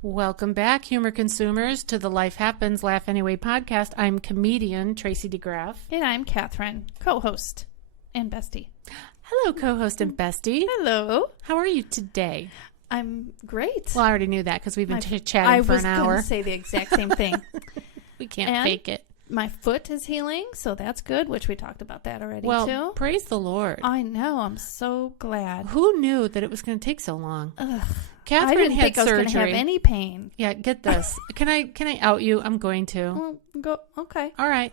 Welcome back, humor consumers, to the Life Happens, Laugh Anyway podcast. I'm comedian Tracy DeGraff. And I'm Catherine, co-host and bestie. Hello, co-host and bestie. Hello. How are you today? I'm great. Well, I already knew that because we've been chatting for an hour. I was going to say the exact same thing. We can't fake it. My foot is healing, so that's good, which we talked about that already, too. Well, praise the Lord. I know. I'm so glad. Who knew that it was going to take so long? Ugh. Catherine I didn't had think surgery. I was going to have any pain. Yeah, get this. Can I out you? I'm going to. Well, go. Okay. All right.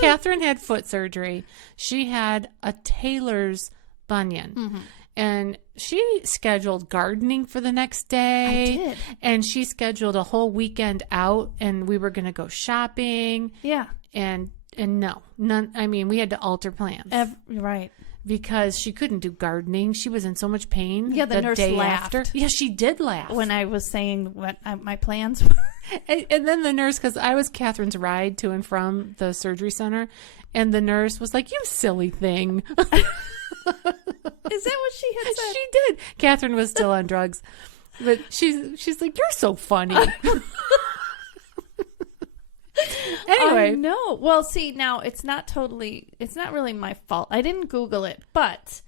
Catherine had foot surgery. She had a tailor's bunion. Mm-hmm. And she scheduled gardening for the next day. I did. And she scheduled a whole weekend out, and we were going to go shopping. Yeah. And none. I mean, we had to alter plans. Right. Because she couldn't do gardening. She was in so much pain. Yeah, the nurse day laughed. After. Yeah, she did laugh. When I was saying what my plans were. And then the nurse, because I was Catherine's ride to and from the surgery center, and the nurse was like, "You silly thing." Is that what she had said? She did. Catherine was still on drugs. But she's like, "You're so funny." Anyway. No. Well, see, now it's not really my fault. I didn't Google it, but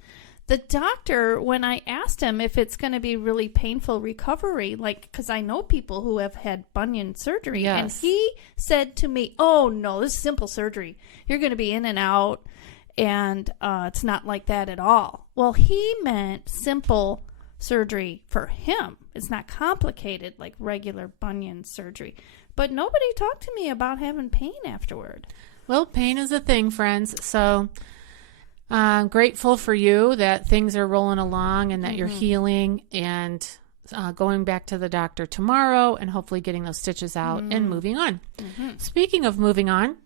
the doctor, when I asked him if it's going to be really painful recovery, because I know people who have had bunion surgery, yes. and he said to me, "Oh, no, this is simple surgery. You're going to be in and out, and it's not like that at all." Well, he meant simple surgery for him. It's not complicated like regular bunion surgery. But nobody talked to me about having pain afterward. Well, pain is a thing, friends. So I'm grateful for you that things are rolling along and that you're healing and going back to the doctor tomorrow and hopefully getting those stitches out and moving on. Speaking of moving on,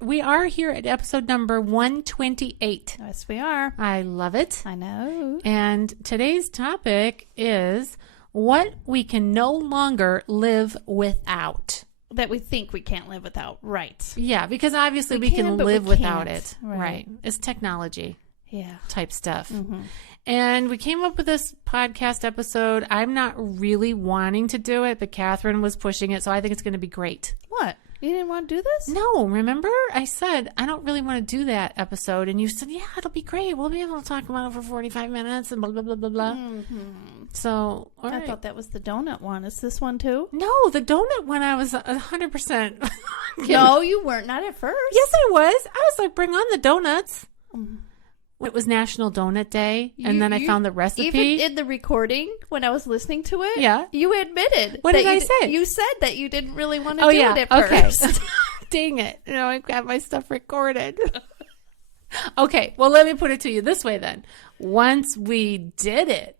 we are here at episode number 128. Yes, we are. I love it. I know. And today's topic is what we can no longer live without. That we think we can't live without. Right. Yeah, because obviously we can live without it. Right. It's technology. Yeah. Type stuff. And we came up with this podcast episode. I'm not really wanting to do it, but Catherine was pushing it, so I think it's going to be great. What? You didn't want to do this? No, remember? I said, I don't really want to do that episode. And you said, yeah, it'll be great. We'll be able to talk about it for 45 minutes and blah, blah, blah, blah, blah. So, all right. I thought that was the donut one. Is this one too? No, the donut one, I was 100%. No, you weren't. Not at first. Yes, I was. I was like, bring on the donuts. It was National Donut Day, and then I found the recipe. Even in the recording, when I was listening to it, yeah, you admitted. What did I say? You said that you didn't really want to do it at first. Dang it. I've got my stuff recorded. Okay, well, let me put it to you this way then. Once we did it,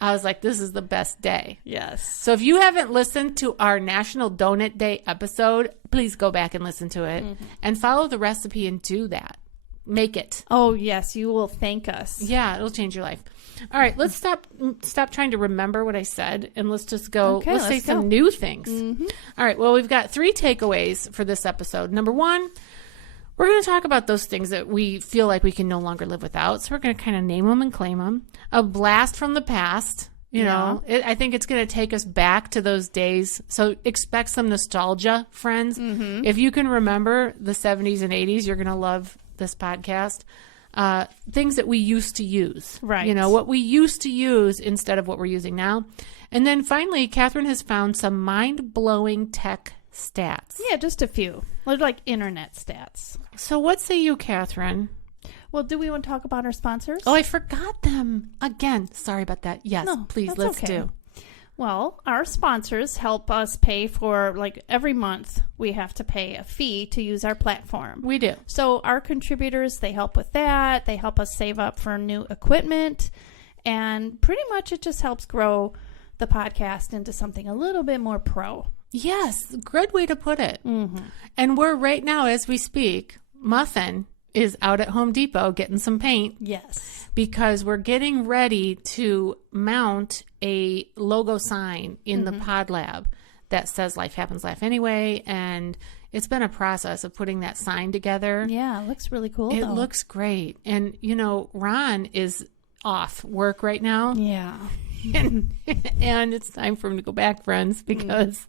I was like, this is the best day. Yes. So if you haven't listened to our National Donut Day episode, please go back and listen to it and follow the recipe and do that. Make it. Oh, yes. You will thank us. Yeah, it'll change your life. All right, let's stop trying to remember what I said, and let's just go. Okay, let's say some new things. All right, well, we've got 3 takeaways for this episode. Number 1, we're going to talk about those things that we feel like we can no longer live without. So we're going to kind of name them and claim them. A blast from the past. You know, I think it's going to take us back to those days. So expect some nostalgia, friends. If you can remember the 70s and 80s, you're going to love this podcast. Things that we used to use. Right. You know, what we used to use instead of what we're using now. And then finally, Catherine has found some mind-blowing tech stats. Yeah, just a few. They're like internet stats. So what say you, Catherine? Well, do we want to talk about our sponsors? Oh, I forgot them. Again, sorry about that. Yes, no, please, let's do. Well, our sponsors help us pay for, every month we have to pay a fee to use our platform. We do. So our contributors, they help with that. They help us save up for new equipment. And pretty much it just helps grow the podcast into something a little bit more pro. Yes, good way to put it. And we're right now, as we speak, Muffin is out at Home Depot getting some paint. Yes. Because we're getting ready to mount a logo sign in the Pod Lab that says Life Happens, Laugh Anyway. And it's been a process of putting that sign together. Yeah, it looks really cool. It looks great. And, Ron is off work right now. Yeah. and it's time for him to go back, friends, because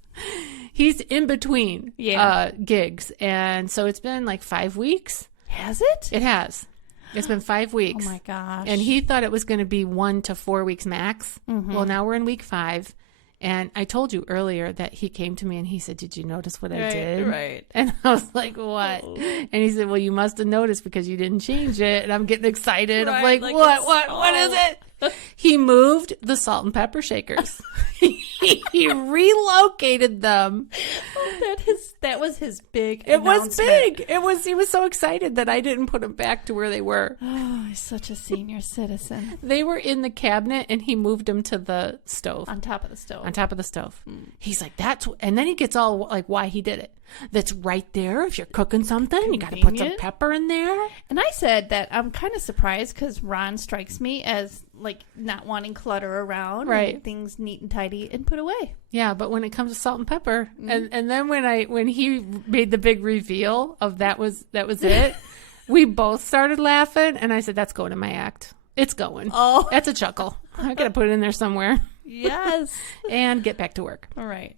he's in between gigs. And so it's been like 5 weeks. Has it? It has. It's been 5 weeks. Oh my gosh. And he thought it was going to be 1 to 4 weeks max. Well, now we're in week 5. And I told you earlier that he came to me and he said, "Did you notice what I did?" Right. And I was like, "What?" And he said, "Well, you must have noticed because you didn't change it." And I'm getting excited. I'm like what is it? He moved the salt and pepper shakers. He relocated them. Oh, that was his big It was big. He was so excited that I didn't put them back to where they were. Oh, he's such a senior citizen. They were in the cabinet and he moved them to the stove. On top of the stove. He's like, and then he gets all like why he did it. That's right there. If you're cooking something, you got to put some pepper in there. And I said that I'm kind of surprised because Ron strikes me as like not wanting clutter around, right? And things neat and tidy and put away. Yeah, but when it comes to salt and pepper, and then when he made the big reveal of that was it, we both started laughing, and I said, "That's going in my act. It's going. Oh, that's a chuckle. I got to put it in there somewhere." Yes, and get back to work. All right.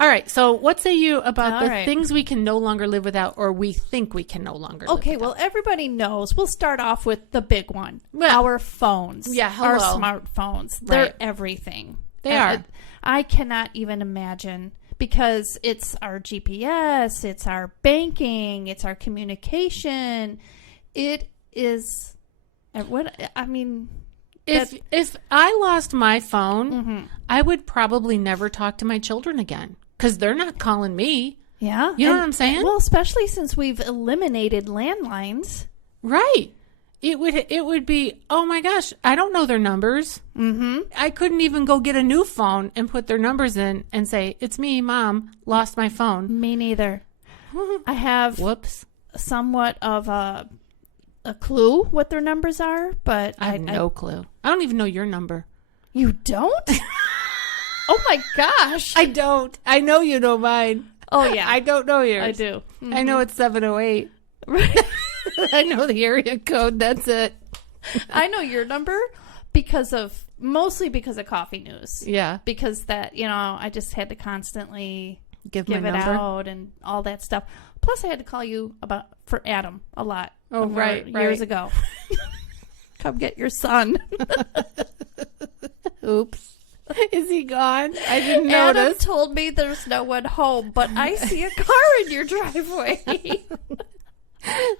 All right, so what say you about things we can no longer live without or we think we can no longer live without? Well, everybody knows. We'll start off with the big one. Our phones. Yeah, hello. Our smartphones. They're everything. They are. I cannot even imagine because it's our GPS, it's our banking, it's our communication. It is if I lost my phone, I would probably never talk to my children again. Because they're not calling me. Yeah. You know what I'm saying? Well, especially since we've eliminated landlines. Right. It would be, oh my gosh, I don't know their numbers. I couldn't even go get a new phone and put their numbers in and say, "It's me, Mom, lost my phone." Me neither. I have somewhat of a clue what their numbers are, but I have no clue. I don't even know your number. You don't? Oh my gosh. I don't. I know you know mine. Oh yeah. I don't know yours. I do. I know it's 708. Right. I know the area code. That's it. I know your number mostly because of Coffee News. Yeah. Because that, I just had to constantly give it number out and all that stuff. Plus I had to call you for Adam a lot. Oh, right. Years ago. Come get your son. Oops. Is he gone? I didn't Adam notice. told me there's no one home, but I see a car in your driveway.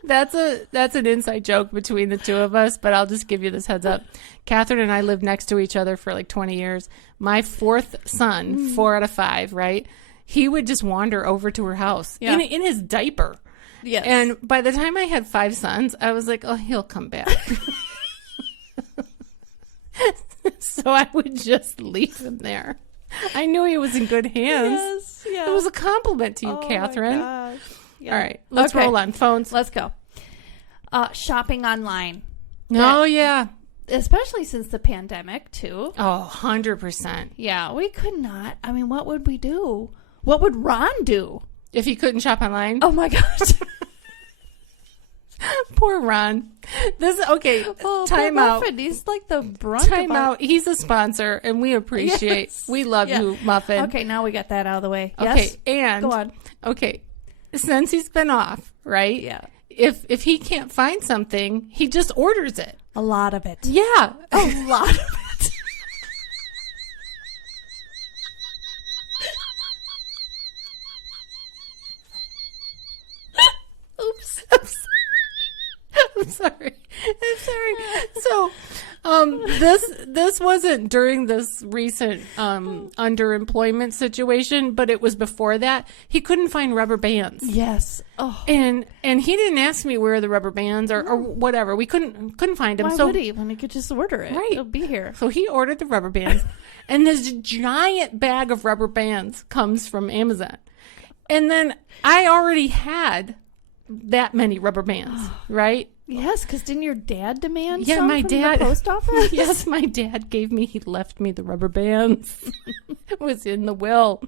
That's an inside joke between the two of us, but I'll just give you this heads up. Catherine and I lived next to each other for like 20 years. My fourth son, 4 out of 5, right? He would just wander over to her house in his diaper. Yes. And by the time I had 5 sons, I was like, "Oh, he'll come back." So I would just leave him there. I knew he was in good hands. Yes, yeah. It was a compliment to you, Catherine. My gosh. Yeah. All right, let's roll on phones. Let's go. Shopping online. Oh, yeah. Especially since the pandemic, too. Oh, 100%. Yeah, we could not. I mean, what would we do? What would Ron do? If he couldn't shop online? Oh, my gosh. Poor Ron. Time out. Muffin. He's like the brunt Time out. He's a sponsor, and we appreciate. Yes. We love you, Muffin. Okay, now we got that out of the way. Okay, yes? and go on. Okay, since he's been off, right? Yeah. If he can't find something, he just orders it. A lot of it. Yeah, a lot of it. Oops. I'm sorry. So, this wasn't during this recent underemployment situation, but it was before that. He couldn't find rubber bands. Yes. Oh. And he didn't ask me where the rubber bands or whatever. We couldn't find them. Why would he when he could just order it? Right. It'll be here. So he ordered the rubber bands, and this giant bag of rubber bands comes from Amazon. And then I already had that many rubber bands, right? Yes, because didn't your dad demand some from the post office? Yes, my dad he left me the rubber bands. It was in the will.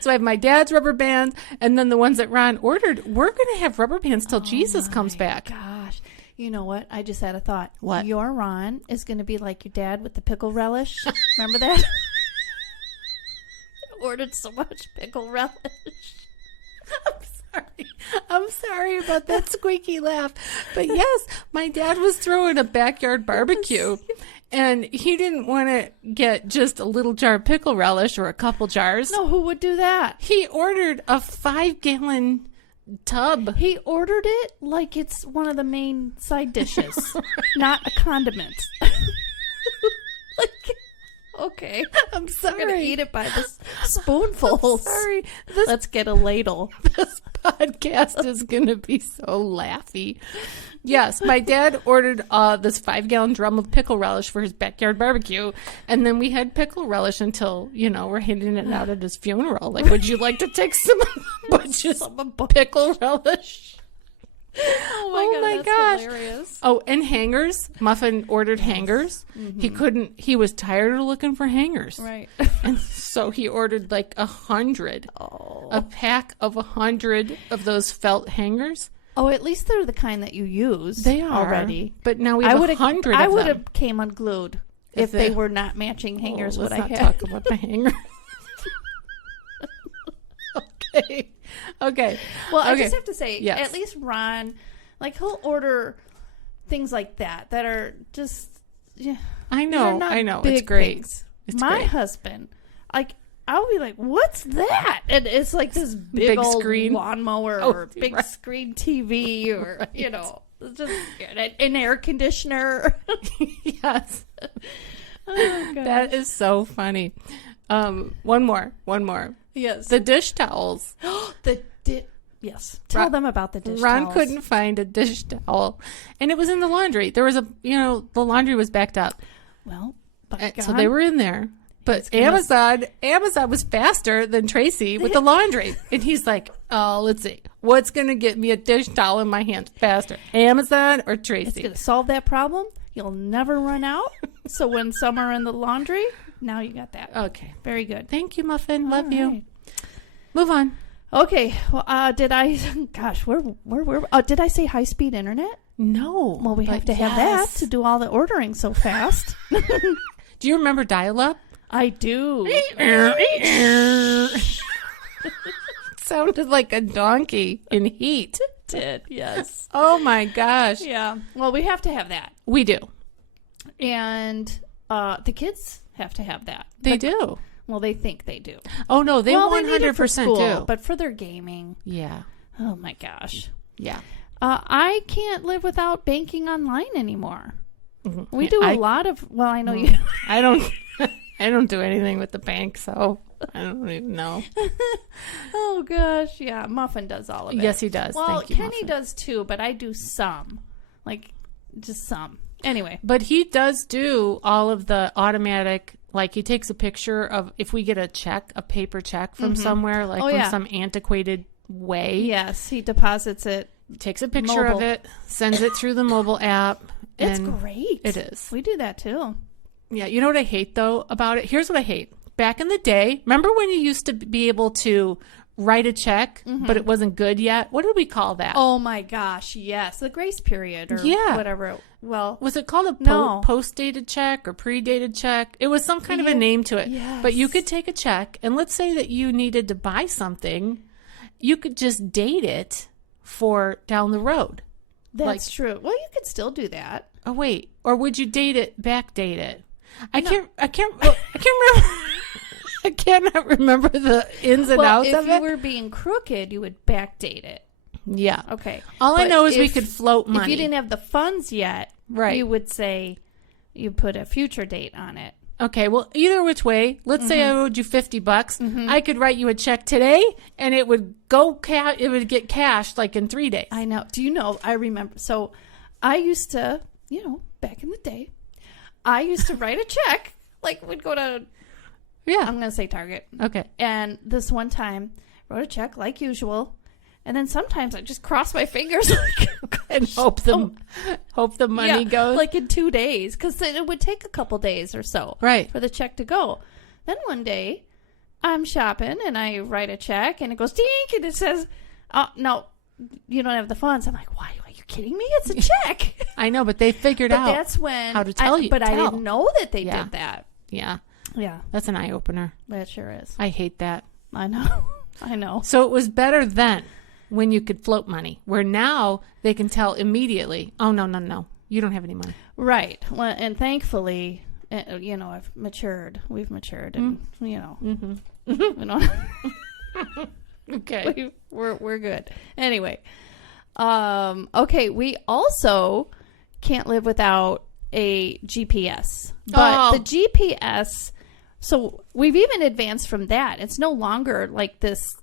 So I have my dad's rubber bands, and then the ones that Ron ordered. We're going to have rubber bands till Jesus comes back. Gosh. You know what? I just had a thought. What? Your Ron is going to be like your dad with the pickle relish. Remember that? I ordered so much pickle relish. I'm sorry about that squeaky laugh. But yes, my dad was throwing a backyard barbecue, and he didn't want to get just a little jar of pickle relish or a couple jars. No, who would do that? He ordered a 5-gallon tub. He ordered it like it's one of the main side dishes, not a condiment. Like, okay. I'm sorry. We're going to eat it by the spoonfuls. Sorry. Let's get a ladle. This podcast is going to be so laughy. Yes, my dad ordered this 5-gallon drum of pickle relish for his backyard barbecue, and then we had pickle relish until, we're handing it out at his funeral. Like, would you like to take some Butch's pickle relish? Oh my God, that's hilarious. Oh, and hangers. Muffin ordered hangers. Mm-hmm. He was tired of looking for hangers. Right. And so he ordered like 100. Oh. A pack of 100 of those felt hangers. Oh, at least they're the kind that you use. They are already. But now we have 100 of them. I would have came unglued if they were not matching hangers. What I had. Let's not talk about the hanger. Okay. Well, I just have to say, at least Ron, like, he'll order things like that are just, I know. It's great. Things. My husband, like, I'll be like, what's that? And it's like this big old screen lawnmower or big screen TV or, just an air conditioner. Yes. Oh, gosh. That is so funny. One more. Yes. The dish towels. Yes. Tell them about the dish towels. Ron couldn't find a dish towel, and it was in the laundry. There was the laundry was backed up. Well, so they were in there. But Amazon was faster than Tracy with the laundry. And he's like, oh, let's see. What's going to get me a dish towel in my hands faster? Amazon or Tracy? It's going to solve that problem. You'll never run out. So when some are in the laundry, now you got that. Okay. Very good. Thank you, Muffin. Love you. Right. Move on. Okay. Well, did I say high-speed internet? No. Well, we have to have that to do all the ordering so fast. Do you remember dial-up? I do. Sounded like a donkey in heat. It did, yes. Oh my gosh. Yeah. Well, we have to have that. We do. And the kids have to have that. They do. Well, they think they do. Oh no, they 100% do. But for their gaming. Yeah. Oh my gosh. Yeah. I can't live without banking online anymore. Mm-hmm. We do a lot of. Well, I know you. I don't. I don't do anything with the bank, so I don't even know. Oh gosh, yeah, Muffin does all of it. Yes, he does. Well, Thank you, Kenny Muffin. does too, but I do some, like just some. Anyway, but he does do all of the automatic. Like, he takes a picture of if we get a paper check from somewhere, like from some antiquated way. Yes, he deposits it. Takes a picture of it, sends it through the mobile app. It's great. It is. We do that too. Yeah, you know what I hate, though, about it? Here's what I hate. Back in the day, remember when you used to be able to write a check, but it wasn't good yet? What did we call that? Oh, my gosh, yes. The grace period or whatever. Well, was it called a post-dated check or pre-dated check? It was some kind of a name to it. Yes. But you could take a check, and let's say that you needed to buy something. You could just date it for down the road. That's true. Well, you could still do that. Oh, wait. Or would you backdate it? I can't remember. I cannot remember the ins and outs of it. If you were being crooked, you would backdate it. Yeah. Okay. All I know is we could float money. If you didn't have the funds yet, you would say you put a future date on it. Okay. Well, either which way, let's say I owed you $50. I could write you a check today, and it would it would get cashed like in 3 days. I know. Do you know? I remember. So, I used to, back in the day, I used to write a check. Like, we'd go to, I'm going to say Target. Okay. And this one time, wrote a check like usual. And then sometimes I just cross my fingers and hope the money goes. Like in 2 days. Because it would take a couple days or so for the check to go. Then one day, I'm shopping and I write a check and it goes dink and it says, oh, no, you don't have the funds. I'm like, why? You you kidding me? It's a check. I know, but they figured But out that's when how to tell you. But I tell. didn't know that they Yeah. did that. Yeah. Yeah, That's an eye-opener. that sure is. I hate that. I know. I know. So it was better then when you could float money, where now they can tell immediately, oh, no, you don't have any money. Right. Well, and thankfully, I've matured. We've matured, and we don't. Okay. We're good. Anyway, okay. We also can't live without a GPS, but the GPS. So we've even advanced from that. It's no longer like this.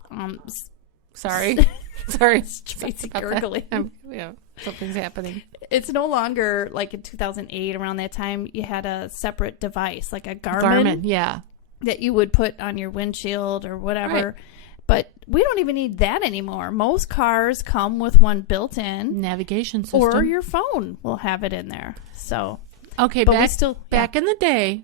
Sorry, Tracy gurgling. Something's happening. It's no longer like in 2008, around that time, you had a separate device, like a Garmin, yeah, that you would put on your windshield or whatever. Right. But we don't even need that anymore. Most cars come with one built in. Navigation system. Or your phone will have it in there. So, okay, but back in the day,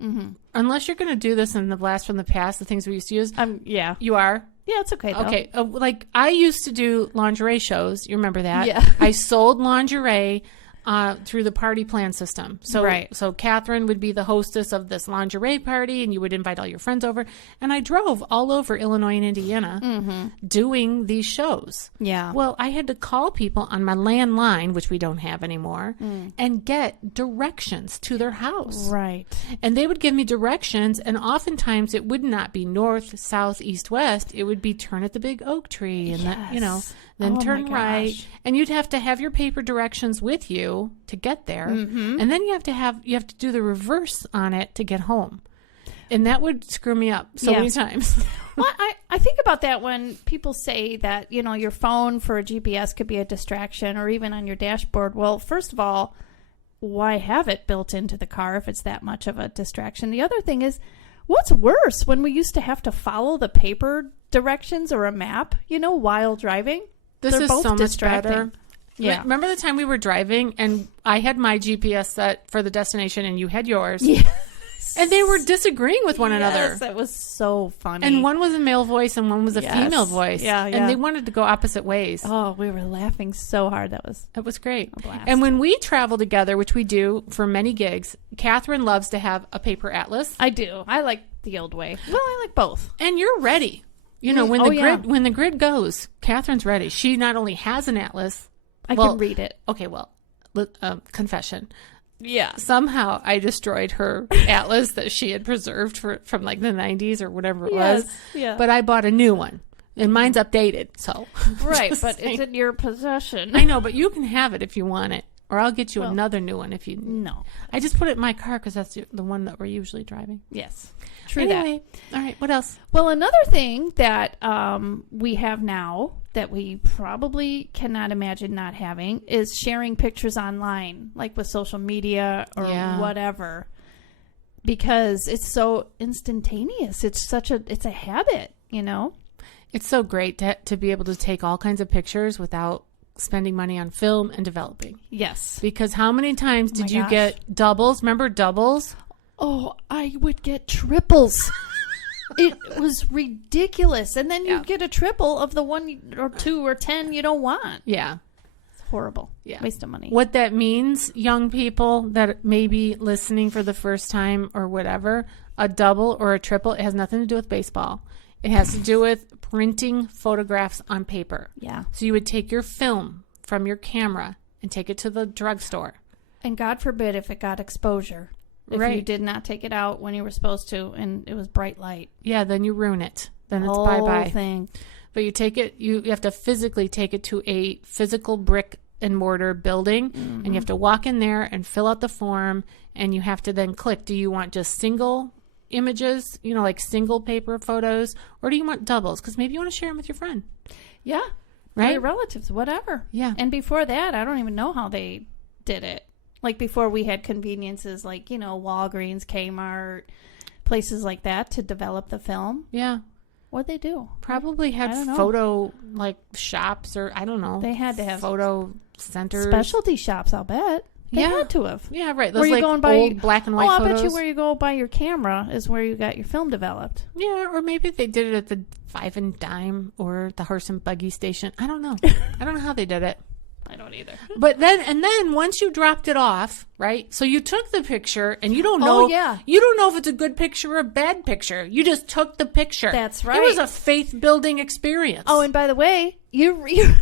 unless you're going to do this in the blast from the past, the things we used to use. Yeah. You are? Yeah, it's okay, though. Okay, like I used to do lingerie shows. You remember that? Yeah. I sold lingerie through the party plan system. So, Right. So Catherine would be the hostess of this lingerie party, and you would invite all your friends over. And I drove all over Illinois and Indiana doing these shows. Yeah. Well, I had to call people on my landline, which we don't have anymore, and get directions to their house. Right. And they would give me directions, and oftentimes it would not be north, south, east, west. It would be turn at the big oak tree, and then turn right. And you'd have to have your paper directions with you to get there, and then you have to do the reverse on it to get home, and that would screw me up so many times. Well, I think about that when people say that, your phone for a GPS could be a distraction, or even on your dashboard. Well, first of all, why have it built into the car if it's that much of a distraction? The other thing is, what's worse, when we used to have to follow the paper directions or a map, while driving? This They're is both so much distracting. better. Yeah. Remember the time we were driving and I had my GPS set for the destination and you had yours? Yes. And they were disagreeing with one another. Yes, that was so funny. And one was a male voice and one was a female voice. Yeah. And they wanted to go opposite ways. Oh, we were laughing so hard. That was great. a blast. And when we travel together, which we do for many gigs, Catherine loves to have a paper atlas. I do. I like the old way. Well, I like both. And you're ready. When the grid goes, Catherine's ready. She not only has an atlas. I can read it. Okay, well, confession. Yeah. Somehow I destroyed her atlas that she had preserved from like the 90s or whatever it was. Yeah. But I bought a new one. And mine's updated, so. Right, but it's in your possession. I know, but you can have it if you want it. Or I'll get you another new one if you... No. I just put it in my car because that's the one that we're usually driving. Yes. True anyway, all right, what else? Well, another thing that we have now that we probably cannot imagine not having is sharing pictures online, like with social media or whatever, because it's so instantaneous. It's a habit, It's so great to be able to take all kinds of pictures without spending money on film and developing. Yes. Because how many times did you get doubles? Remember doubles? Oh, I would get triples. It was ridiculous. And then you get a triple of the 1 or 2 or 10 you don't want. Yeah. It's horrible. Yeah. Waste of money. What that means, young people that may be listening for the first time or whatever, a double or a triple, it has nothing to do with baseball. It has to do with printing photographs on paper. Yeah. So you would take your film from your camera and take it to the drugstore. And God forbid if it got exposure. If you did not take it out when you were supposed to and it was bright light. Yeah, then you ruin it. Then it's whole bye-bye. Thing. But you take it, you have to physically take it to a physical brick and mortar building, and you have to walk in there and fill out the form, and you have to then click, do you want just single images, like single paper photos, or do you want doubles? Because maybe you want to share them with your friend. Yeah. Right? Or your relatives, whatever. Yeah. And before that, I don't even know how they did it. Like before we had conveniences like, Walgreens, Kmart, places like that to develop the film. Yeah. What'd they do? Probably had photo shops or I don't know. They had to have photo centers. Specialty shops, I'll bet. They had to have. Yeah, right. Those where you old black and white I'll photos. bet you where you go buy your camera is where you got your film developed. Yeah, or maybe they did it at the Five and Dime or the Horse and Buggy station. I don't know. I don't know how they did it. I don't either. But then once you dropped it off, right? So you took the picture and you don't know. Oh, yeah. You don't know if it's a good picture or a bad picture. You just took the picture. That's right. It was a faith-building experience. Oh, and by the way, it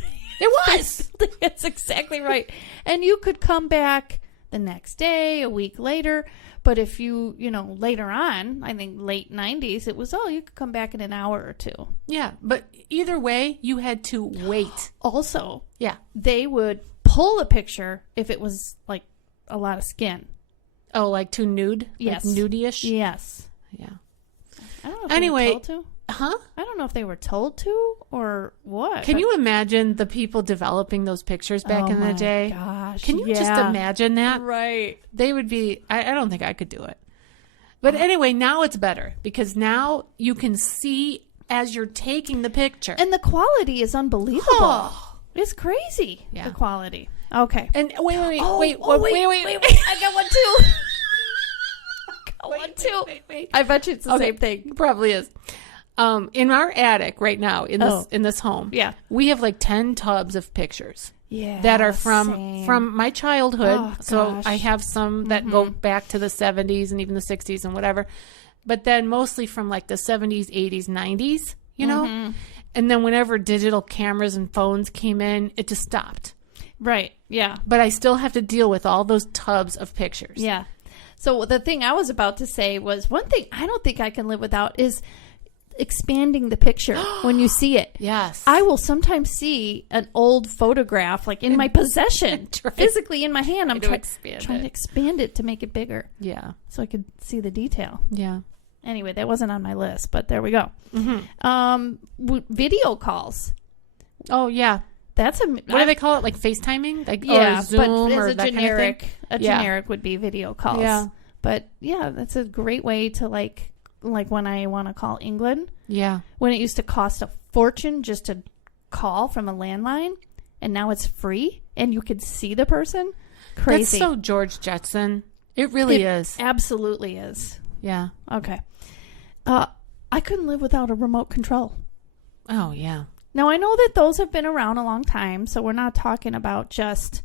was. That's exactly right. And you could come back the next day, a week later. But if you later on, I think late 90s, it was, you could come back in an hour or two. Yeah, but either way, you had to wait. Also, yeah, they would pull a picture if it was like a lot of skin. Oh, like too nude? Yes. Like nudie-ish? Yes. Yeah. I don't know if they were told to. Huh? I don't know if they were told to or what. Can you imagine the people developing those pictures back in the day? Oh, my gosh. Can you just imagine that? Right. They would be, I don't think I could do it. But anyway, now it's better because now you can see as you're taking the picture. And the quality is unbelievable. Oh. It's crazy, Yeah. the quality. Okay. And wait. I got one too. Wait. I bet you it's the same thing. It probably is. In our attic right now, in this home, Yeah. we have like 10 tubs of pictures. Yeah, That are same. from my childhood. Oh, so gosh. I have some that go back to the 70s and even the 60s and whatever. But then mostly from like the 70s, 80s, 90s, you know? And then whenever digital cameras and phones came in, it just stopped. Right. Yeah. But I still have to deal with all those tubs of pictures. Yeah. So the thing I was about to say was one thing I don't think I can live without is expanding the picture when you see it. Yes. I will sometimes see an old photograph like in my possession, physically in my hand. I'm trying to expand it to make it bigger. Yeah. So I could see the detail. Yeah. Anyway, that wasn't on my list, but there we go. Video calls. Oh, yeah. That's What do they call it? Like FaceTiming? Like, yeah, or Zoom but or as a that generic, kind of thing? generic would be video calls. Yeah. But yeah, that's a great way to like when I want to call England. Yeah. When it used to cost a fortune just to call from a landline, and now it's free, and you could see the person. Crazy. That's so George Jetson. It really is. Absolutely is. Yeah. Okay. I couldn't live without a remote control. Oh, yeah. Now, I know that those have been around a long time, so we're not talking about just,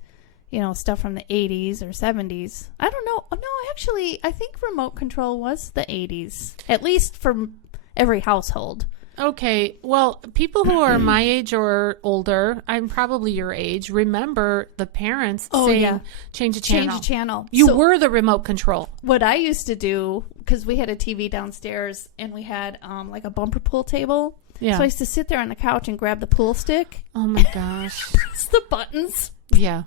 stuff from the 80s or 70s. I don't know. No, actually, I think remote control was the 80s, at least for every household. Okay. Well, people who are my age or older, I'm probably your age, remember the parents saying, change the channel. Change the channel. You were the remote control. What I used to do, because we had a TV downstairs and we had like a bumper pool table. Yeah. So I used to sit there on the couch and grab the pool stick. Oh, my gosh. Press the buttons. Yeah.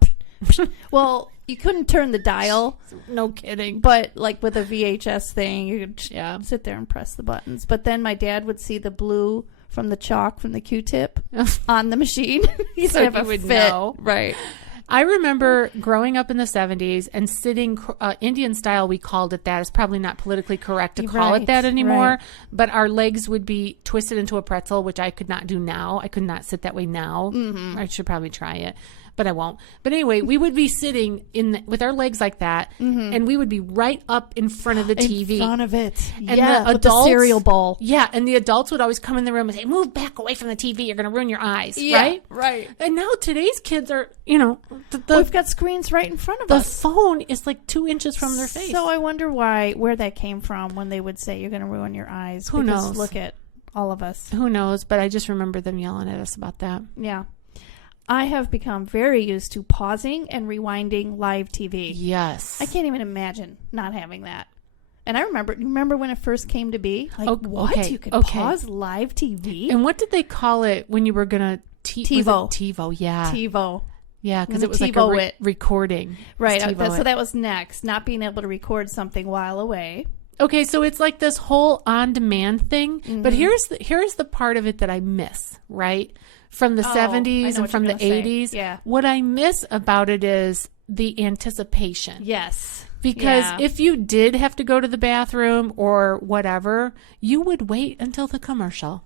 Well, you couldn't turn the dial. No kidding. But like with a VHS thing, you could sit there and press the buttons. But then my dad would see the blue from the chalk from the Q-tip on the machine. He'd So have he a would fit. know. Right. I remember growing up in the 70s and sitting Indian style, we called it that. It's probably not politically correct to call it that anymore. Right. But our legs would be twisted into a pretzel, which I could not do now. I could not sit that way now. Mm-hmm. I should probably try it, but I won't. But anyway, we would be sitting with our legs like that, and we would be right up in front of the TV. In front of it. And yeah, the adults, with the cereal bowl. Yeah, and the adults would always come in the room and say, move back away from the TV. You're going to ruin your eyes, Yeah, right? right. And now today's kids are, We've got screens right in front of the us. phone is like 2 inches from their face. So I wonder where that came from when they would say you're going to ruin your eyes. Who knows? Look at all of us. Who knows? But I just remember them yelling at us about that. Yeah. I have become very used to pausing and rewinding live TV. Yes. I can't even imagine not having that. And I remember when it first came to be? Like, what? Okay, You could okay. pause live TV? And what did they call it when you were going to... TiVo. TiVo, yeah. TiVo. Yeah, because I'm it was gonna like a TiVo it. recording. Right. TiVo So it. that was next. Not being able to record something while away. Okay, so it's like this whole on-demand thing. Mm-hmm. But here's the part of it that I miss, right? From the 70s and from the 80s. Yeah. What I miss about it is the anticipation. Yes. Because if you did have to go to the bathroom or whatever, you would wait until the commercial.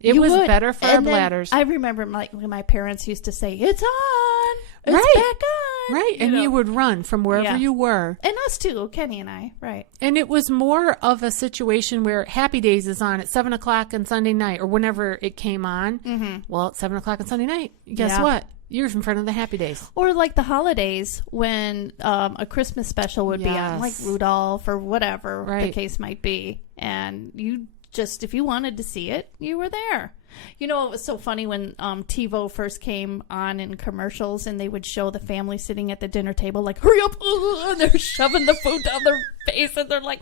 It was better for our bladders. I remember when my parents used to say, it's on. It's Right. back on. Right. And you would run from wherever Yeah. you were. And us too, Kenny and I. Right. And it was more of a situation where Happy Days is on at 7 o'clock on Sunday night or whenever it came on. Mm-hmm. Well, at 7 o'clock on Sunday night, guess what? You're in front of the Happy Days. Or like the holidays when a Christmas special would be on, like Rudolph or whatever the case might be. And you just, if you wanted to see it, you were there. You know, it was so funny when TiVo first came on in commercials and they would show the family sitting at the dinner table like, hurry up, and they're shoving the food down their face and they're like,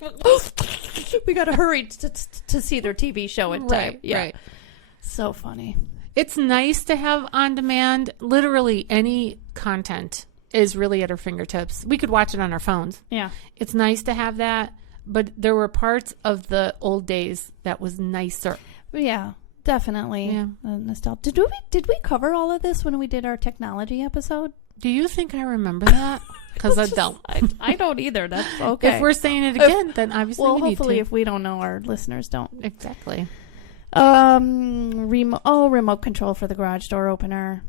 we got to hurry to see their TV show in time. Right. So funny. It's nice to have on demand. Literally any content is really at our fingertips. We could watch it on our phones. Yeah. It's nice to have that, but there were parts of the old days that was nicer. Yeah, definitely. Yeah. Nostalgia. Did we cover all of this when we did our technology episode? Do you think I remember that? Because I don't. I don't either. That's okay. If we're saying it again, then obviously we need to. Well, hopefully if we don't know, our listeners don't. Exactly. Remote control for the garage door opener.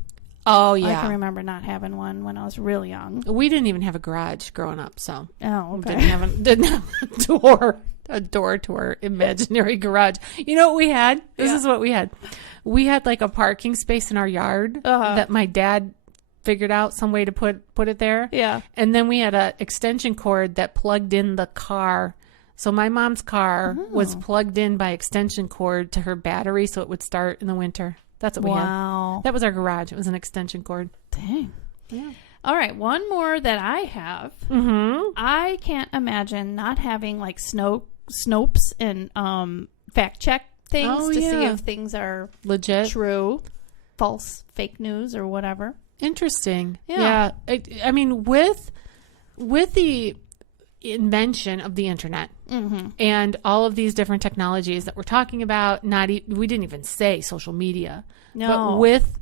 Oh, yeah. I can remember not having one when I was real young. We didn't even have a garage growing up, so. Oh, okay. Didn't have a door to our imaginary garage. You know what we had? This is what we had. We had like a parking space in our yard that my dad figured out some way to put it there. Yeah. And then we had an extension cord that plugged in the car. So my mom's car was plugged in by extension cord to her battery so it would start in the winter. That's what we had. Wow. That was our garage. It was an extension cord. Dang. Yeah. All right. One more that I have. Mm-hmm. I can't imagine not having like Snopes and fact check things to see if things are legit, true, false, fake news, or whatever. Interesting. Yeah. I mean, with the invention of the internet and all of these different technologies that we're talking about, we didn't even say social media. No. But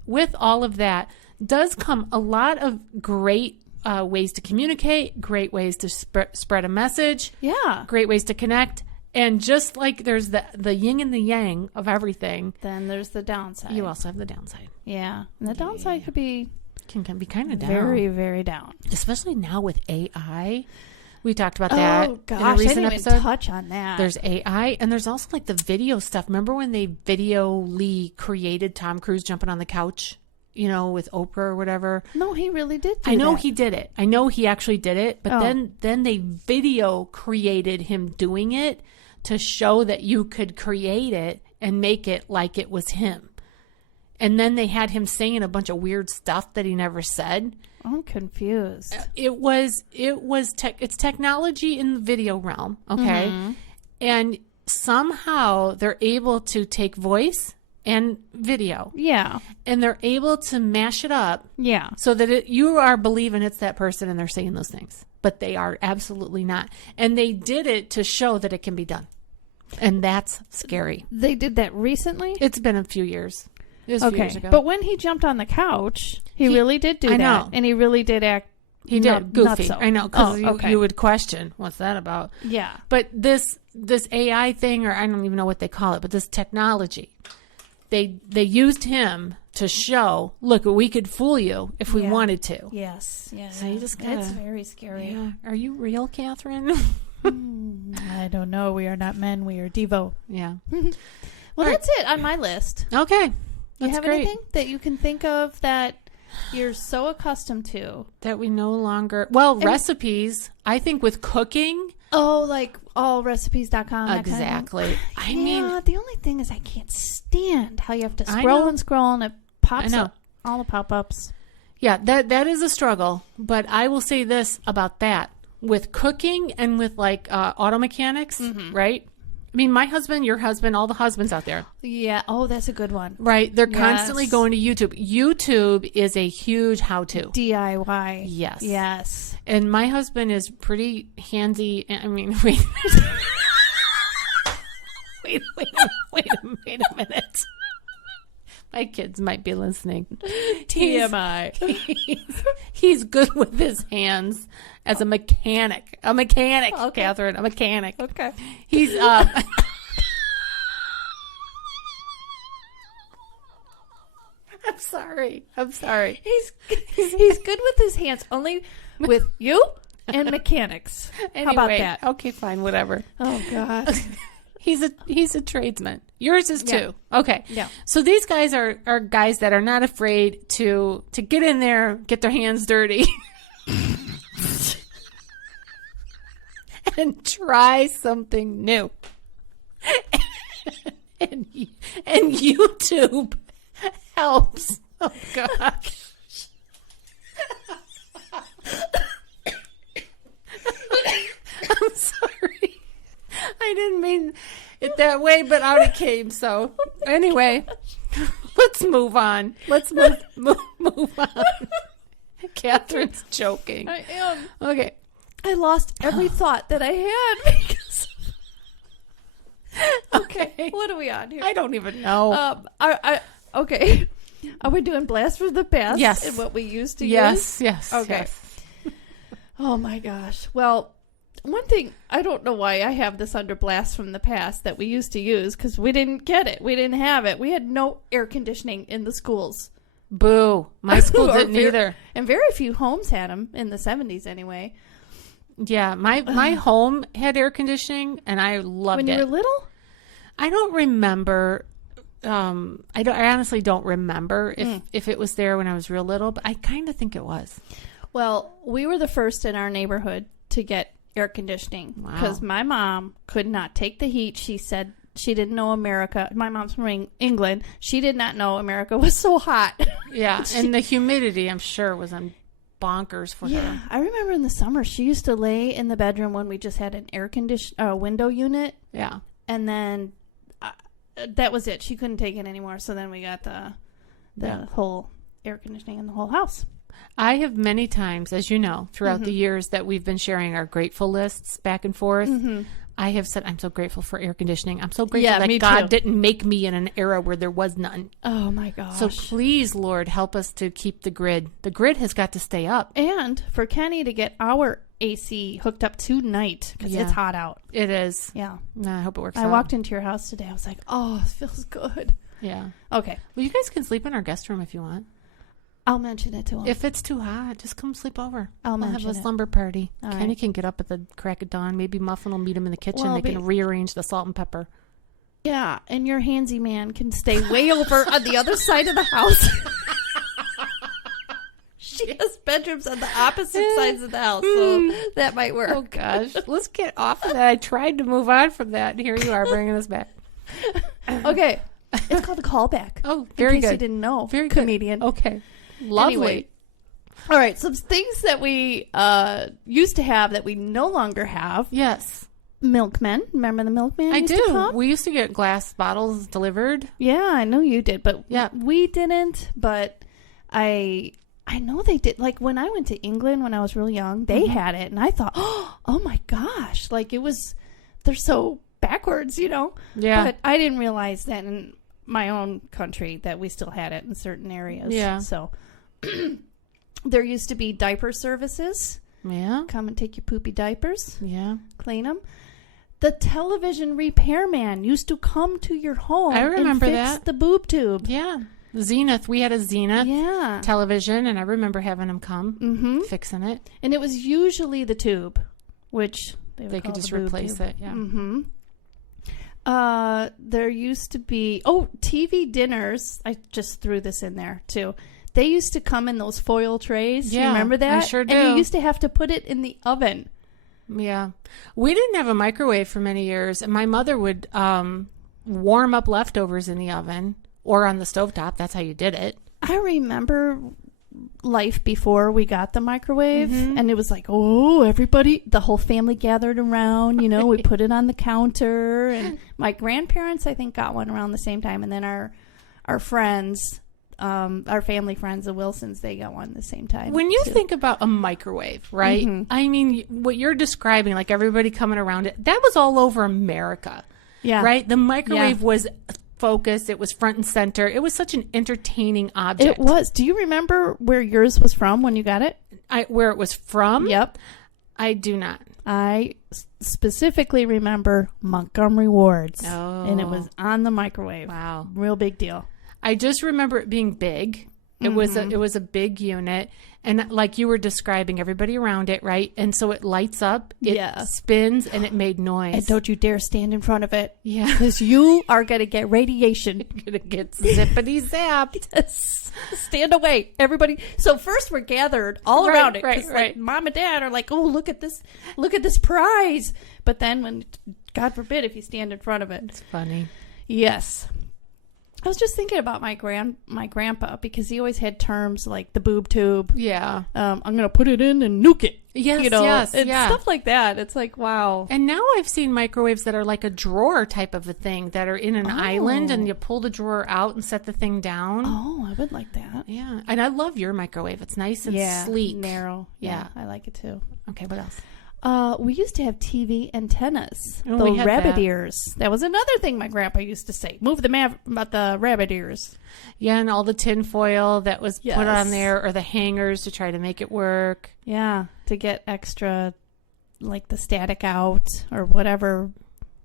with all of that does come a lot of great ways to communicate, great ways to spread a message. Yeah. Great ways to connect. And just like there's the yin and the yang of everything, then there's the downside. You also have the downside. Yeah. And the downside can be kind of down. Very, very down. Especially now with AI. We talked about that. Oh, gosh. In a recent I didn't episode. even touch on that. There's AI, and there's also like the video stuff. Remember when they created Tom Cruise jumping on the couch, with Oprah or whatever? No, he really did do I know that. he did it. I know he actually did it, but then they video created him doing it to show that you could create it and make it like it was him. And then they had him saying a bunch of weird stuff that he never said. I'm confused. It's technology in the video realm, okay? Mm-hmm. And somehow they're able to take voice and video. Yeah. And they're able to mash it up. Yeah. So that you are believing it's that person and they're saying those things. But they are absolutely not. And they did it to show that it can be done. And that's scary. They did that recently? It's been a few years. Okay, but when he jumped on the couch, he really did do that. Know. And he really did act goofy. So. I know, because you would question, what's that about? Yeah. But this AI thing, or I don't even know what they call it, but this technology, they used him to show, look, we could fool you if we wanted to. Yes. So you just gotta, it's very scary. Yeah. Are you real, Catherine? I don't know. We are not men. We are Devo. Yeah. Well, that's it on my list. Okay. You have anything that you can think of that you're so accustomed to? That we no longer... Well, recipes. I think with cooking... Oh, like allrecipes.com. Exactly. I mean... the only thing is I can't stand how you have to scroll and it pops up. All the pop-ups. Yeah, that is a struggle. But I will say this about that. With cooking and with like auto mechanics, right? I mean, my husband, your husband, all the husbands out there. Yeah. Oh, that's a good one. Right. They're constantly going to YouTube. YouTube is a huge how-to. DIY. Yes. Yes. And my husband is pretty handsy. I mean, wait. wait a minute. My kids might be listening. TMI. He's good with his hands as a mechanic. Okay. Catherine, a mechanic. Okay. He's I'm sorry. He's good with his hands, only with you and mechanics. Anyway, how about that? Okay, fine, whatever. Oh God. He's a tradesman. Yours is 2. Yeah. Okay. Yeah. So these guys are guys that are not afraid to get in there, get their hands dirty, and try something new. and YouTube helps. Oh, gosh. I'm sorry. I didn't mean it that way, but out it came. So anyway, let's move on. Let's move on. Catherine's joking. I am. Okay. I lost every thought that I had because. Okay. What are we on here? I don't even know. Okay. Are we doing blast from the past? Yes. And what we used to Yes. use? Yes. Okay. Yes. Oh my gosh. Well, one thing, I don't know why I have this under blast from the past that we used to use because we didn't get it. We didn't have it. We had no air conditioning in the schools. Boo. My school didn't either. And very few homes had them in the 70s anyway. Yeah. My home had air conditioning and I loved it. When you were little? I don't remember. I honestly don't remember if it was there when I was real little, but I kind of think it was. Well, we were the first in our neighborhood to get air conditioning because my mom could not take the heat. She said she didn't know America. My mom's from England. She did not know America was so hot. Yeah, and the humidity, I'm sure, was on bonkers for her. I remember in the summer she used to lay in the bedroom when we just had an air window unit. Yeah, and then that was it. She couldn't take it anymore. So then we got the whole air conditioning in the whole house. I have many times, as you know, throughout the years that we've been sharing our grateful lists back and forth, I have said, I'm so grateful for air conditioning. I'm so grateful that God didn't make me in an era where there was none. Oh, my gosh. So please, Lord, help us to keep the grid. The grid has got to stay up. And for Kenny to get our AC hooked up tonight because it's hot out. It is. Yeah. I hope it works out. I walked into your house today. I was like, oh, it feels good. Yeah. Okay. Well, you guys can sleep in our guest room if you want. I'll mention it to him. If it's too hot, just come sleep over. We'll have a slumber party. All Kenny right. can get up at the crack of dawn. Maybe Muffin will meet him in the kitchen. Well, they can rearrange the salt and pepper. Yeah, and your handsy man can stay way over on the other side of the house. She has bedrooms on the opposite sides of the house, so that might work. Oh, gosh. Let's get off of that. I tried to move on from that, and here you are bringing us back. Okay. It's called a callback. Oh, very in case good. you didn't know. Very comedian. Good. Okay. Lovely. Anyway, all right, some things that we used to have that we no longer have. Yes. Milkmen. Remember the milkman? I used do. to come? We used to get glass bottles delivered. Yeah, I know you did, but yeah. we didn't. But I know they did. Like when I went to England when I was real young, they had it, and I thought, oh my gosh, like they're so backwards, you know? Yeah. But I didn't realize that in my own country that we still had it in certain areas. Yeah. So there used to be diaper services. Yeah. Come and take your poopy diapers. Yeah. Clean them. The television repairman used to come to your home. I remember and fix that. the boob tube. Yeah. Zenith. We had a Zenith television, and I remember having him come, fixing it. And it was usually the tube, which they could just replace it. Yeah. Mm-hmm. There used to be TV dinners. I just threw this in there too. They used to come in those foil trays. Yeah, you remember that? I sure do. And you used to have to put it in the oven. Yeah. We didn't have a microwave for many years, and my mother would warm up leftovers in the oven or on the stovetop. That's how you did it. I remember life before we got the microwave, and it was like, everybody, the whole family gathered around, you know, we put it on the counter, and my grandparents, I think, got one around the same time, and then our friends, our family friends, the Wilsons, they got one the same time. When you think about a microwave, right? I mean, what you're describing, like everybody coming around it, that was all over America. Yeah. Right? The microwave was focused. It was front and center. It was such an entertaining object. It was. Do you remember where yours was from when you got it? Where it was from? Yep. I do not. I specifically remember Montgomery Ward's. Oh. And it was on the microwave. Wow. Real big deal. I just remember it being big. It was a big unit, and like you were describing, everybody around it, right? And so it lights up, it spins, and it made noise. And don't you dare stand in front of it. Yeah. Because you are going to get radiation. You're going to get zippity zapped. Yes. Stand away, everybody. So first we're gathered all around it. Because like mom and dad are like, oh, look at this prize. But then when, God forbid, if you stand in front of it. It's funny. Yes. I was just thinking about my grandpa because he always had terms like the boob tube. Yeah. I'm going to put it in and nuke it. Yes, Stuff like that. It's like, wow. And now I've seen microwaves that are like a drawer type of a thing that are in an island, and you pull the drawer out and set the thing down. Oh, I would like that. Yeah. And I love your microwave. It's nice and sleek. Narrow. Yeah, I like it too. Okay, what else? We used to have TV antennas. Oh, the rabbit ears. That was another thing my grandpa used to say. Move the rabbit ears. Yeah, and all the tin foil that was put on there, or the hangers to try to make it work. Yeah, to get extra, like the static out or whatever.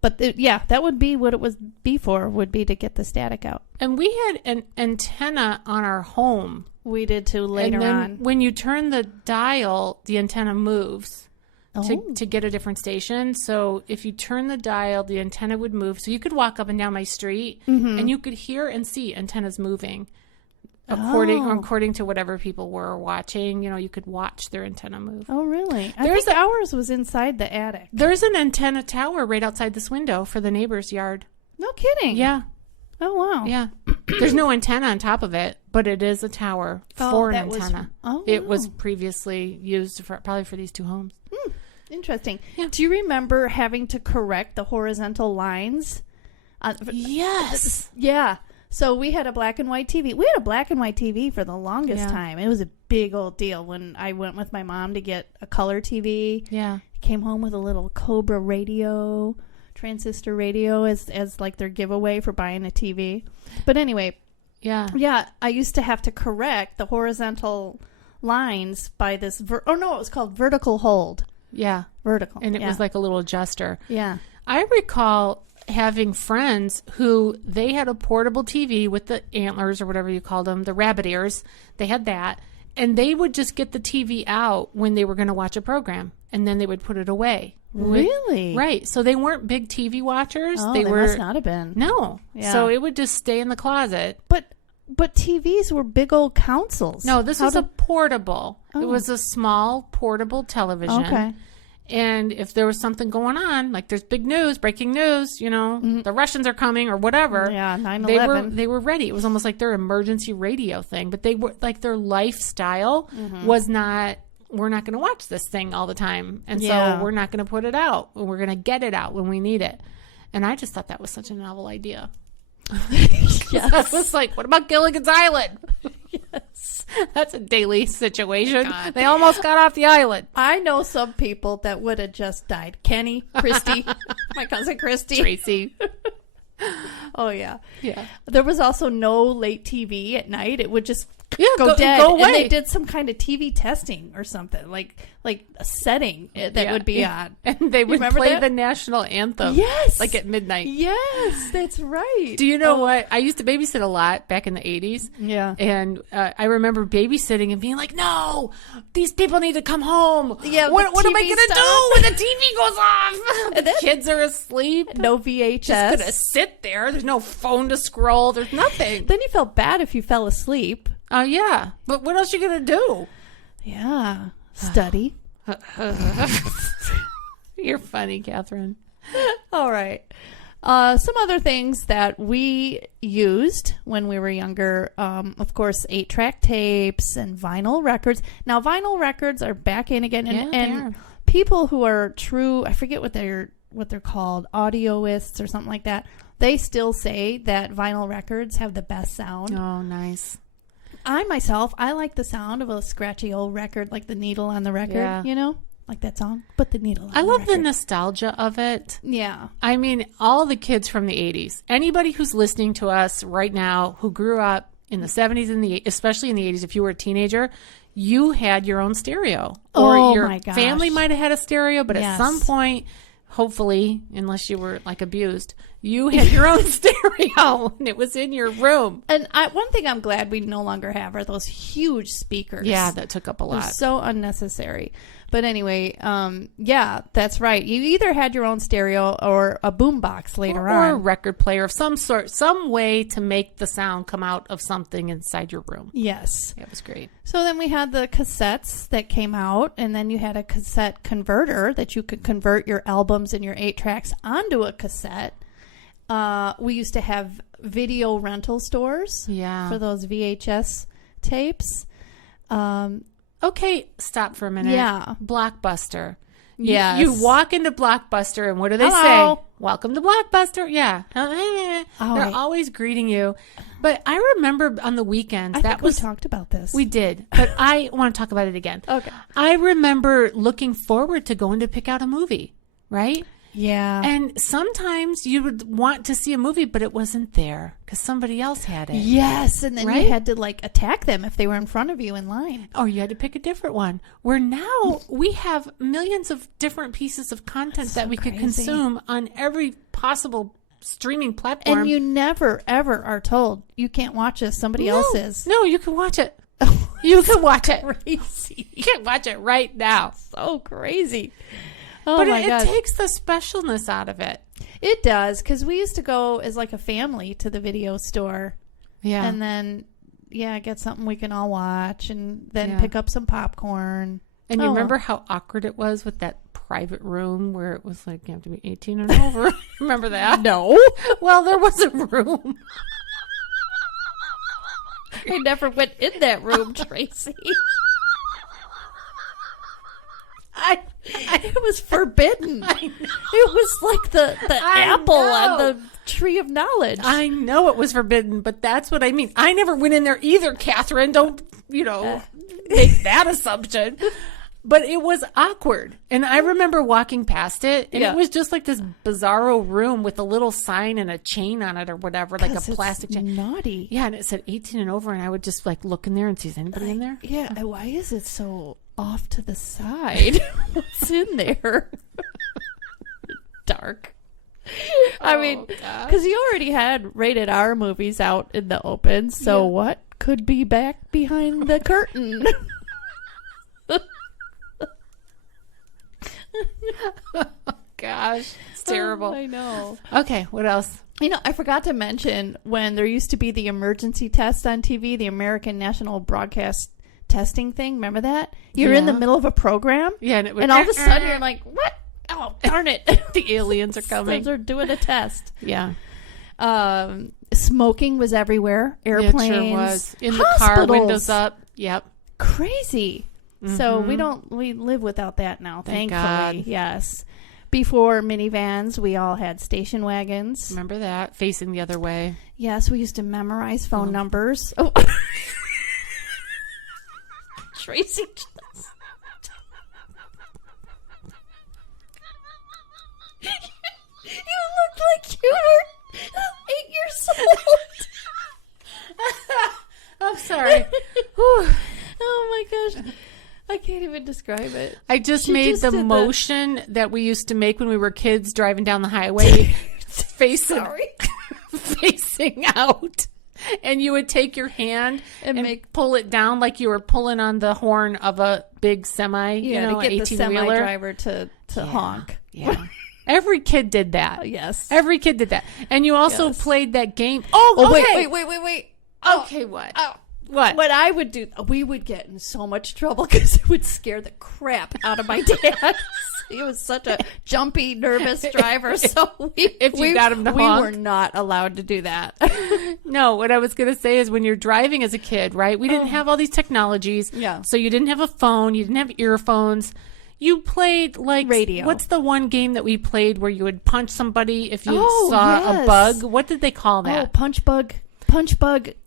But that would be what it was before, would be to get the static out. And we had an antenna on our home. We did too later on. When you turn the dial, the antenna moves. To get a different station. So if you turn the dial, the antenna would move. So you could walk up and down my street, and you could hear and see antennas moving. According to whatever people were watching, you could watch their antenna move. Oh, really? I think ours was inside the attic. There's an antenna tower right outside this window for the neighbor's yard. No kidding. Yeah. Oh, wow. Yeah. There's no antenna on top of it, but it is a tower for an antenna. It was previously used probably for these two homes. Interesting. Yeah. Do you remember having to correct the horizontal lines? Yes. Yeah. So we had a black and white TV. We had a black and white TV for the longest time. It was a big old deal when I went with my mom to get a color TV. Yeah. I came home with a little Cobra radio, transistor radio as like their giveaway for buying a TV. But anyway. Yeah. Yeah. I used to have to correct the horizontal lines by this. It was called vertical hold. Yeah. Vertical. And it was like a little adjuster. Yeah. I recall having friends who they had a portable TV with the antlers or whatever you called them, the rabbit ears. They had that. And they would just get the TV out when they were going to watch a program. And then they would put it away. Really? Right. So they weren't big TV watchers. Oh, they must not have been. No. Yeah. So it would just stay in the closet. But TVs were big old consoles. No, this was a portable. Oh. It was a small portable television. Okay. And if there was something going on, like there's big news, breaking news, the Russians are coming or whatever. Yeah, 9/11. They were ready. It was almost like their emergency radio thing. But they were like their lifestyle was not, we're not going to watch this thing all the time. And so we're not going to put it out. We're going to get it out when we need it. And I just thought that was such a novel idea. Yes. I was like, what about Gilligan's Island? Yes. That's a daily situation. God. They almost got off the island. I know some people that would have just died. Kenny, Christy, my cousin Christy. Tracy. Oh, yeah. Yeah. There was also no late TV at night. It would just go dead. Go away. And they did some kind of TV testing or something, like a setting that would be on. And they would play the national anthem. Yes. Like at midnight. Yes, that's right. Do you know what? I used to babysit a lot back in the 80s. Yeah. And I remember babysitting and being like, no, these people need to come home. Yeah. What am I going to do when the TV goes off? The kids are asleep. No VHS. Just going to sit there. There's no phone to scroll. There's nothing. Then you felt bad if you fell asleep. Oh, yeah. But what else are you going to do? Yeah. Study. You're funny, Catherine. All right. Some other things that we used when we were younger, of course, 8-track tapes and vinyl records. Now, vinyl records are back in again. And people who are true, I forget what they're called, audioists or something like that, they still say that vinyl records have the best sound. Oh, nice. I like the sound of a scratchy old record, like the needle on the record, like that song, but the needle on the record. I love the nostalgia of it. Yeah. I mean, all the kids from the 80s, anybody who's listening to us right now who grew up in the 70s and especially in the 80s, if you were a teenager, you had your own stereo. Or your family might have had a stereo, but at some point, hopefully, unless you were like abused, You had your own stereo, and it was in your room. And one thing I'm glad we no longer have are those huge speakers. Yeah, that took up a lot. They're so unnecessary. But anyway, yeah, that's right. You either had your own stereo or a boombox later on. Or a record player of some sort, some way to make the sound come out of something inside your room. Yes. It was great. So then we had the cassettes that came out, and then you had a cassette converter that you could convert your albums and your 8 tracks onto a cassette. We used to have video rental stores for those VHS tapes. Okay, stop for a minute. Yeah. Blockbuster. Yes. You walk into Blockbuster, and what do they Hello. say? Welcome to Blockbuster. Yeah. They're always greeting you. But I remember on the weekends, we talked about this. We did, but I want to talk about it again. Okay. I remember looking forward to going to pick out a movie, right? Yeah. And sometimes you would want to see a movie, but it wasn't there because somebody else had it. Yes. And then you had to attack them if they were in front of you in line. Or you had to pick a different one. Where now we have millions of different pieces of content that we could consume on every possible streaming platform. And you never, ever are told you can't watch this. Somebody else is. No, you can watch it. You can watch it. Crazy. You can watch it right now. So crazy. Oh, but my it gosh. takes the specialness out of it. It does, because we used to go as a family to the video store. Yeah. And then, get something we can all watch, and then pick up some popcorn. And you remember how awkward it was with that private room where it was like, you have to be 18 and over? Remember that? No. Well, there was a room. I never went in that room, Tracy. It was forbidden. It was like the apple on the tree of knowledge. I know it was forbidden, but that's what I mean. I never went in there either, Catherine. Don't, make that assumption. But it was awkward. And I remember walking past it, and it was just like this bizarro room with a little sign and a chain on it or whatever, like a plastic chain. Naughty. Yeah, and it said 18 and over, and I would just look in there and see, is anybody in there? Yeah, why is it so off to the side? What's in there? Dark. I mean, because you already had rated R movies out in the open, so what could be back behind the curtain? Oh, gosh, it's terrible. I know. Okay, what else? I forgot to mention when there used to be the emergency test on TV, the American National Broadcast Testing thing. Remember that? You're in the middle of a program. Yeah, and, and all of a sudden you're like, what? Oh, darn it. The aliens are coming. They're doing a test. Yeah. Smoking was everywhere. Airplanes. It sure was. In the car, windows up. Yep. Crazy. So we live without that now, Thank thankfully. God. Yes. Before minivans, we all had station wagons. Remember that? Facing the other way. Yes, we used to memorize phone numbers. Oh. Tracy just... You looked like you were 8 years old. I'm sorry. Oh my gosh. I can't even describe it. I just made the motion that we used to make when we were kids driving down the highway, facing out. And you would take your hand and pull it down like you were pulling on the horn of a big semi, to get the semi driver to honk. Yeah. Every kid did that. Yes. Every kid did that. And you also played that game. Wait. Okay, what? What? What I would do, we would get in so much trouble because it would scare the crap out of my dad. He was such a jumpy, nervous driver. So we got him to honk, we were not allowed to do that. No, what I was going to say is when you're driving as a kid, right? We didn't have all these technologies. Yeah. So you didn't have a phone. You didn't have earphones. You played radio. What's the one game that we played where you would punch somebody if you saw a bug? What did they call that? Oh, punch bug,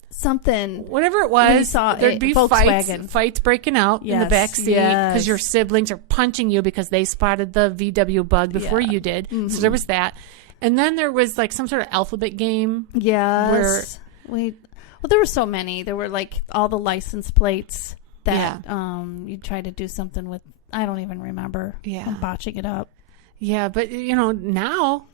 something. Whatever it was, there'd be Volkswagen. fights breaking out in the back seat because your siblings are punching you because they spotted the VW bug before you did. Mm-hmm. So there was that. And then there was some sort of alphabet game. Yes. Well, there were so many. There were all the license plates that you try to do something with. I don't even remember. Yeah. I'm botching it up. Yeah, but now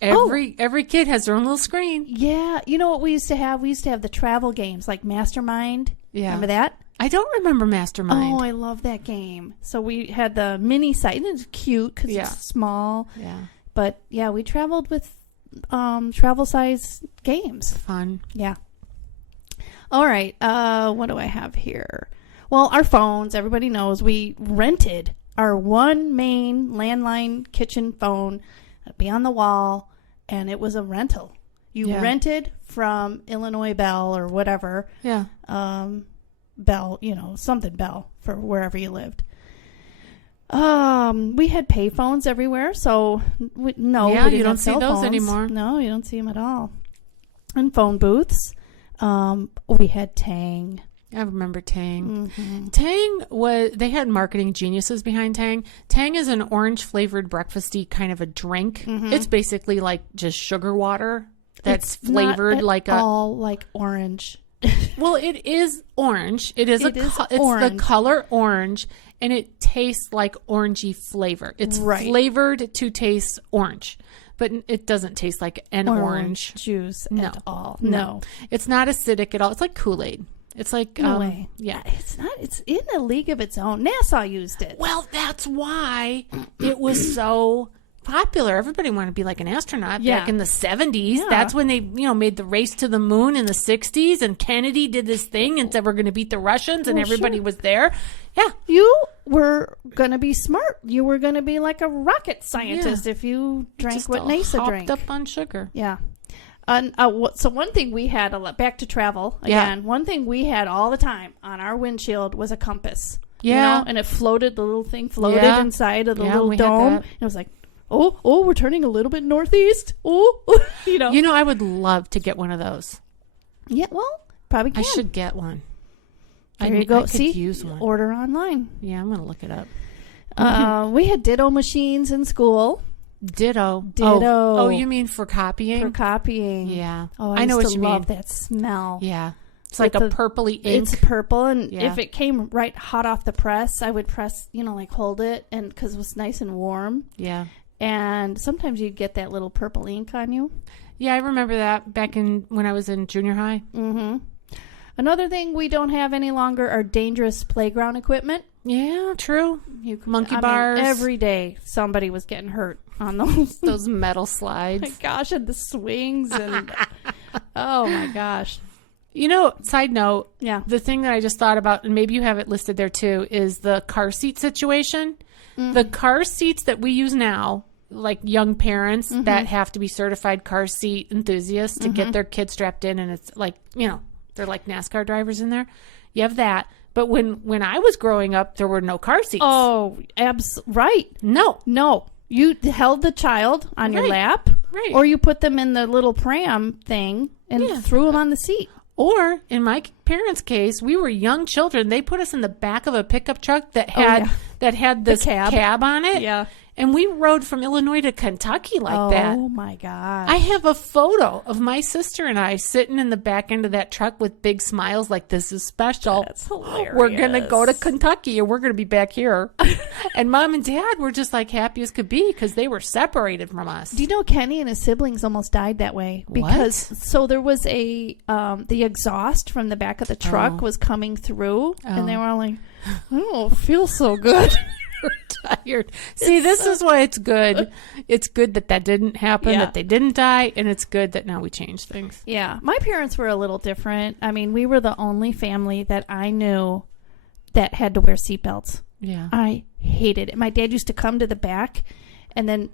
Every kid has their own little screen. Yeah. You know what we used to have? We used to have the travel games like Mastermind. Yeah. Remember that? I don't remember Mastermind. Oh, I love that game. So we had the mini site. And it's cute because it's small. Yeah. But, yeah, we traveled with travel size games. Fun. Yeah. All right. What do I have here? Well, our phones, everybody knows we rented our one main landline kitchen phone. It'd be on the wall, and it was a rental. You rented from Illinois Bell or whatever. Yeah. Bell, something Bell for wherever you lived. We had pay phones everywhere, so we you don't see those anymore. No, you don't see them at all. And phone booths. We had Tang. I remember Tang. Mm-hmm. Tang they had marketing geniuses behind Tang. Tang is an orange flavored breakfasty kind of a drink. Mm-hmm. It's basically like just sugar water that's flavored like all like orange. Well, it is orange. It's orange. the color orange, and it tastes like orangey flavor. It's flavored to taste orange, but it doesn't taste like an orange juice at all. No, it's not acidic at all. It's like Kool-Aid. It's like no way. Yeah, it's not. It's in a league of its own. NASA used it. Well, that's why it was so popular. Everybody wanted to be like an astronaut back in the 70s. Yeah. That's when they, made the race to the moon in the 60s, and Kennedy did this thing and said we're going to beat the Russians, and everybody was there. Yeah. You were going to be smart. You were going to be like a rocket scientist if you drank just what NASA drank. Hopped up on sugar. Yeah. So one thing we had, back to travel again, one thing we had all the time on our windshield was a compass. Yeah. And it floated, the little thing floated inside of the little dome. And it was like, oh, we're turning a little bit northeast. Oh, I would love to get one of those. Yeah, well, probably can. I should get one. There you go. I could use one. Order online. Yeah, I'm going to look it up. We had ditto machines in school. Ditto. Oh, you mean for copying? For copying. Yeah. Oh, I know what you mean. I love that smell. Yeah. It's like a purpley ink. It's purple, and if it came right hot off the press, I would press, hold it, and because it was nice and warm. Yeah. And sometimes you'd get that little purple ink on you. Yeah, I remember that back when I was in junior high. Mm-hmm. Another thing we don't have any longer are dangerous playground equipment. Yeah, true. Monkey bars. Every day somebody was getting hurt on those metal slides. Oh my gosh, and the swings and oh my gosh. Side note, the thing that I just thought about, and maybe you have it listed there too, is the car seat situation. Mm-hmm. The car seats that we use now, like young parents that have to be certified car seat enthusiasts to get their kids strapped in, and it's like, they're like NASCAR drivers in there. You have that. But when I was growing up, there were no car seats. Oh, right. No. You held the child on your lap, or you put them in the little pram thing and threw them on the seat. Or, in my parents' case, we were young children. They put us in the back of a pickup truck that had this cab on it. Yeah. And we rode from Illinois to Kentucky like that. Oh, my God. I have a photo of my sister and I sitting in the back end of that truck with big smiles like, this is special. That's hilarious. We're going to go to Kentucky and we're going to be back here. And Mom and Dad were just like happy as could be because they were separated from us. Do you know Kenny and his siblings almost died that way? Because so there was the exhaust from the back of the truck was coming through and they were all like, I don't feel so good. Tired. See, this is why it's good. It's good that didn't happen, that they didn't die, and it's good that now we change things. Yeah. My parents were a little different. I mean, we were the only family that I knew that had to wear seatbelts. Yeah. I hated it. My dad used to come to the back, and then,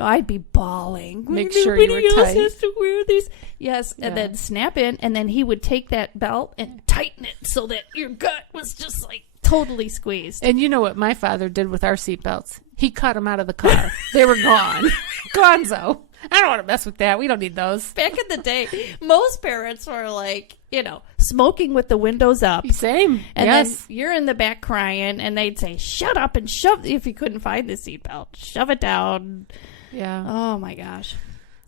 I'd be bawling. Make sure you were tight. Nobody else has to wear these. Yes, and then snap in, and then he would take that belt and tighten it so that your gut was just like totally squeezed. And you know what my father did with our seatbelts? He cut them out of the car. They were gone. Gonzo. I don't want to mess with that. We don't need those. Back in the day, most parents were like, smoking with the windows up. Same. And then you're in the back crying, and they'd say, shut up and shove, if you couldn't find the seatbelt, shove it down. Yeah. Oh, my gosh.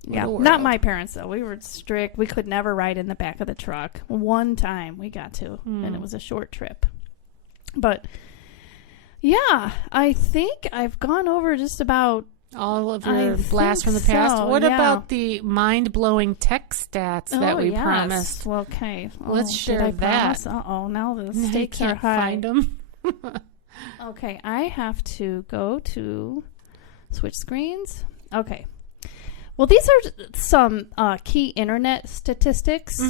Yeah. Not my parents, though. We were strict. We could never ride in the back of the truck. One time we got to, and it was a short trip. But, yeah, I think I've gone over just about All of your blasts from the past. So, What about the mind-blowing tech stats that we promised? Well, okay. Let's share that. Now the You stakes are can't high. find them. Okay, I have to go to switch screens. Okay. Well, these are some key internet statistics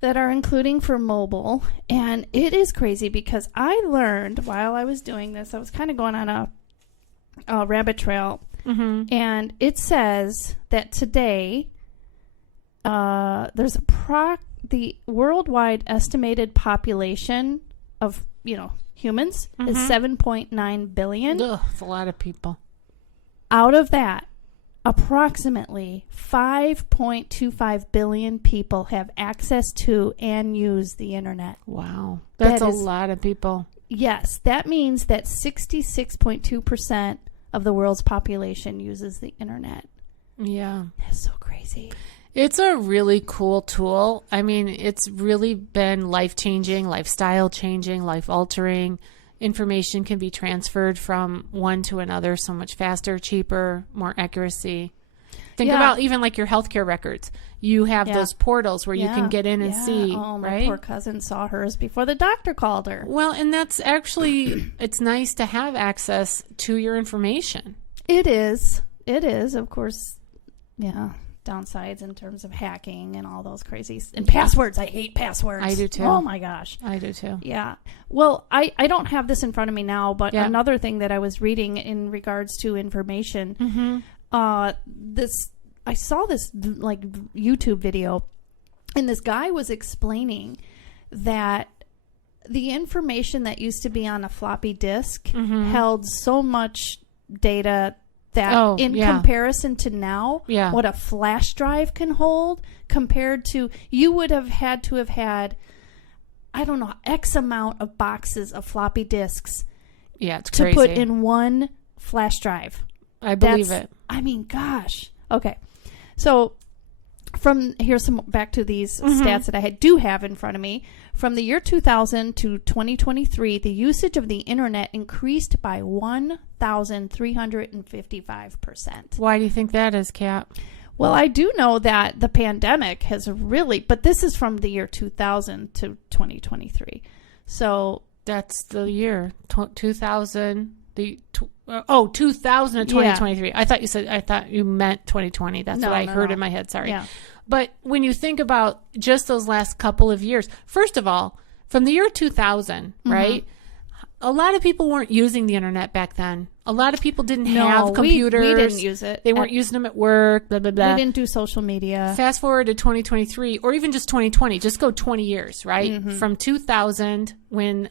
that are including for mobile. And it is crazy because I learned while I was doing this, I was kind of going on a rabbit trail. And it says that today there's the worldwide estimated population of, humans is 7.9 billion. Ugh, it's a lot of people. Out of that, approximately 5.25 billion people have access to and use the internet. Wow. That's a lot of people. Yes. That means that 66.2% of the world's population uses the internet. Yeah. That's so crazy. It's a really cool tool. I mean, it's really been life-changing, lifestyle-changing, life-altering. Information can be transferred from one to another so much faster, cheaper, more accuracy. Think about even like your healthcare records. You have those portals where you can get in and see. Oh, my right? poor cousin saw hers before the doctor called her. Well, and that's actually, it's nice to have access to your information. It is. It is, of course. Yeah. Downsides in terms of hacking and all those crazy and passwords. I hate passwords. I do too. Oh my gosh. I do too. Yeah. Well, I don't have this in front of me now, but another thing that I was reading in regards to information, I saw this like YouTube video, and this guy was explaining that the information that used to be on a floppy disk held so much data that comparison to now, what a flash drive can hold compared to, you would have had, I don't know, X amount of boxes of floppy disks it's to crazy. put in one flash drive. I believe it. I mean, gosh. Okay. So here's some back to these stats that I do have in front of me. From the year 2000 to 2023, the usage of the internet increased by 1,355%. Why do you think that is, Kat? Well, I do know that the pandemic has really, but this is from the year 2000 to 2023. So that's the year 2000. 2000 to 2023. I thought you meant 2020. That's what I heard in my head. Sorry. Yeah. But when you think about just those last couple of years, first of all, from the year 2000, right? A lot of people weren't using the internet back then. A lot of people didn't have computers. We didn't use it. They weren't using them at work, blah, blah, blah. We didn't do social media. Fast forward to 2023, or even just 2020. Just go 20 years, right? From 2000, when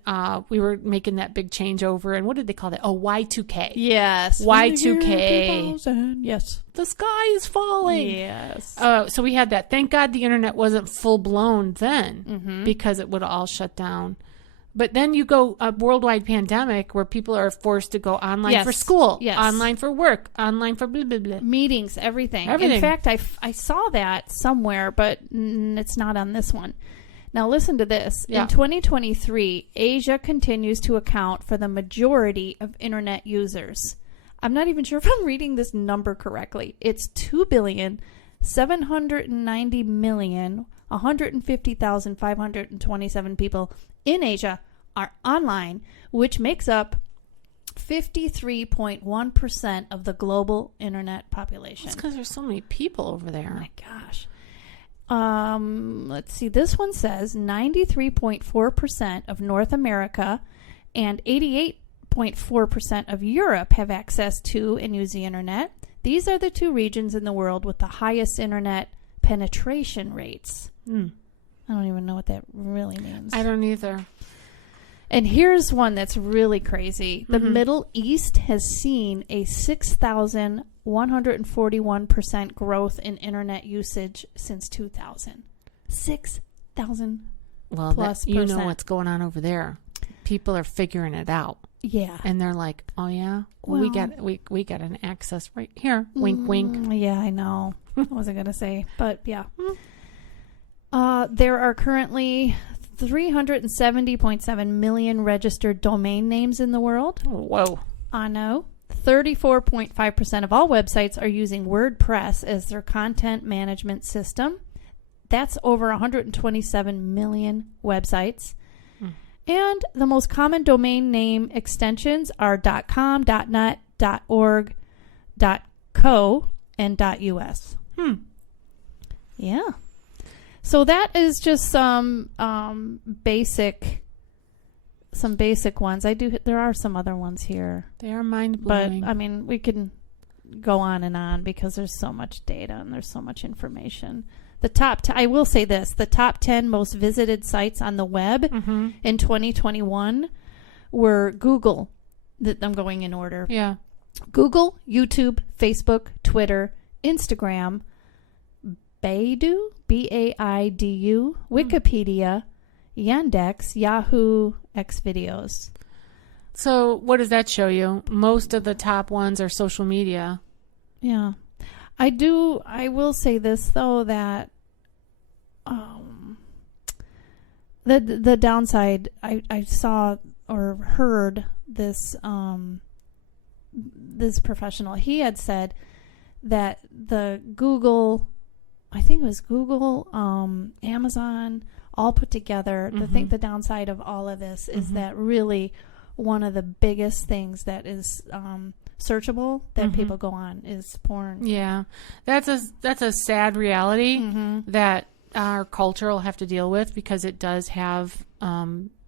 we were making that big changeover. And what did they call that? Oh, Y2K. Yes. Y2K. Yes. The sky is falling. Yes. So we had that. Thank God the internet wasn't full-blown then, because it would have all shut down. But then you go a worldwide pandemic where people are forced to go online for school, online for work, online for blah, blah, blah. Meetings, everything. In fact, I saw that somewhere, but it's not on this one. Now listen to this. In 2023, Asia continues to account for the majority of internet users. I'm not even sure if I'm reading this number correctly. It's 2,790,150,527 people in Asia are online, which makes up 53.1% of the global internet population. That's because there's so many people over there. Oh my gosh. Let's see. This one says 93.4% of North America and 88.4% of Europe have access to and use the internet. These are the two regions in the world with the highest internet penetration rates. I don't even know what that really means. I don't either. And here's one that's really crazy. The Middle East has seen a 6,141% growth in internet usage since 2000. 6,000 plus you percent. know what's going on over there. People are figuring it out. Yeah. And they're like, oh yeah, well, we got an access right here. Wink, wink. Yeah, I know. I wasn't going to say, but yeah. There are currently 370.7 million registered domain names in the world. Whoa. I know. 34.5% of all websites are using WordPress as their content management system. That's over 127 million websites. And the most common domain name extensions are .com, .net, .org, .co, and .us. Yeah. So that is just some basic ones. There are some other ones here. They are mind-blowing. But, I mean, we can go on and on because there's so much data and there's so much information. I will say this, the top 10 most visited sites on the web in 2021 were Google. I'm going in order. Yeah. Google, YouTube, Facebook, Twitter, Instagram, Baidu, B-A-I-D-U, Wikipedia, Yandex, Yahoo, Xvideos. So what does that show you? Most of the top ones are social media. Yeah. I will say this, though, that the downside, I saw or heard this this professional. He had said that the Google, I think it was Google, Amazon, all put together. The downside of all of this is that really one of the biggest things that is searchable that people go on is porn. Yeah, that's a sad reality that our culture will have to deal with because it does have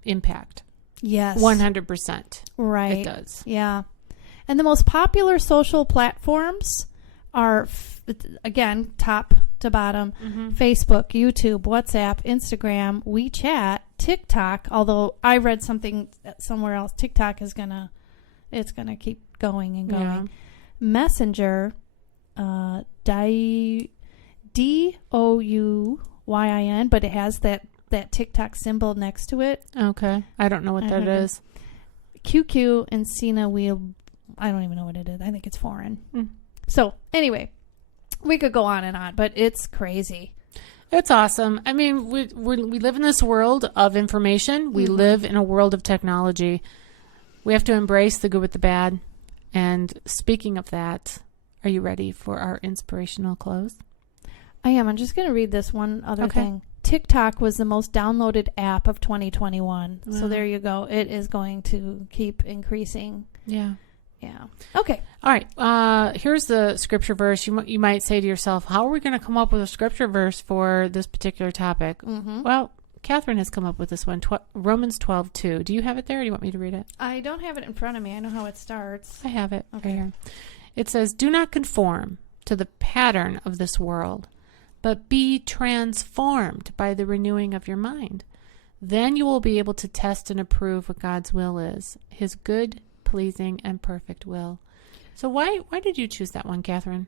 impact. Yes, 100%. Right, it does. Yeah, and the most popular social platforms are again top to bottom: Facebook, YouTube, WhatsApp, Instagram, WeChat, TikTok. Although I read something somewhere else, TikTok is gonna keep going and going. Yeah. Messenger, DOUYIN, but it has that TikTok symbol next to it. Okay, I don't know what that is. QQ and Sina Wheel. I don't even know what it is. I think it's foreign. So anyway, we could go on and on, but it's crazy. It's awesome. I mean, we live in this world of information. We live in a world of technology. We have to embrace the good with the bad. And speaking of that, are you ready for our inspirational close? I am. I'm just going to read this one other thing. TikTok was the most downloaded app of 2021. Wow. So there you go. It is going to keep increasing. Yeah. Yeah. Okay. All right. Here's the scripture verse. You might say to yourself, how are we going to come up with a scripture verse for this particular topic? Well, Catherine has come up with this one, Romans 12:2. Do you have it there, or do you want me to read it? I don't have it in front of me. I know how it starts. I have it right here. It says, do not conform to the pattern of this world, but be transformed by the renewing of your mind. Then you will be able to test and approve what God's will is, his good, pleasing, and perfect will. So why did you choose that one, Catherine?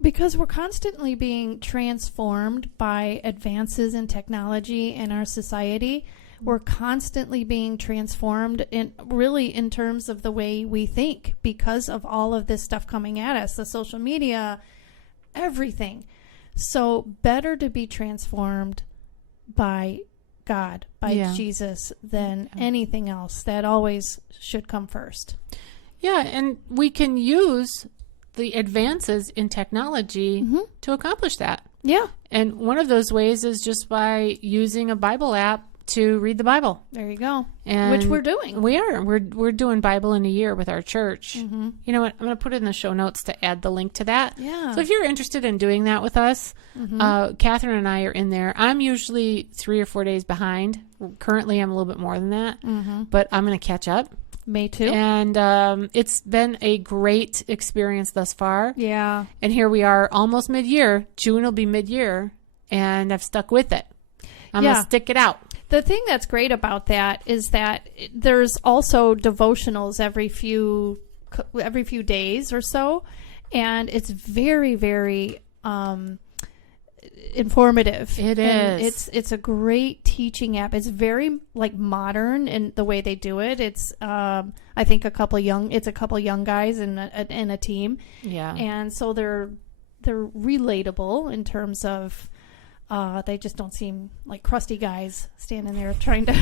Because we're constantly being transformed by advances in technology in our society. We're constantly being transformed in terms of the way we think because of all of this stuff coming at us, the social media, everything. So better to be transformed by God, by Jesus, than anything else. That always should come first. Yeah, and we can use the advances in technology to accomplish that. Yeah. And one of those ways is just by using a Bible app to read the Bible. There you go. And which we're doing. We are. We're doing Bible in a year with our church. You know what? I'm going to put it in the show notes to add the link to that. Yeah. So if you're interested in doing that with us, Catherine and I are in there. I'm usually 3 or 4 days behind. Currently, I'm a little bit more than that. But I'm going to catch up. Me too. And it's been a great experience thus far. Yeah. And here we are almost mid-year. June will be mid-year. And I've stuck with it. I'm going to stick it out. The thing that's great about that is that there's also devotionals every few days or so. And it's very, very informative. It and is. It's a great teaching app. It's very like modern in the way they do it. It's I think a couple young guys in a team. Yeah. And so they're relatable in terms of they just don't seem like crusty guys standing there trying to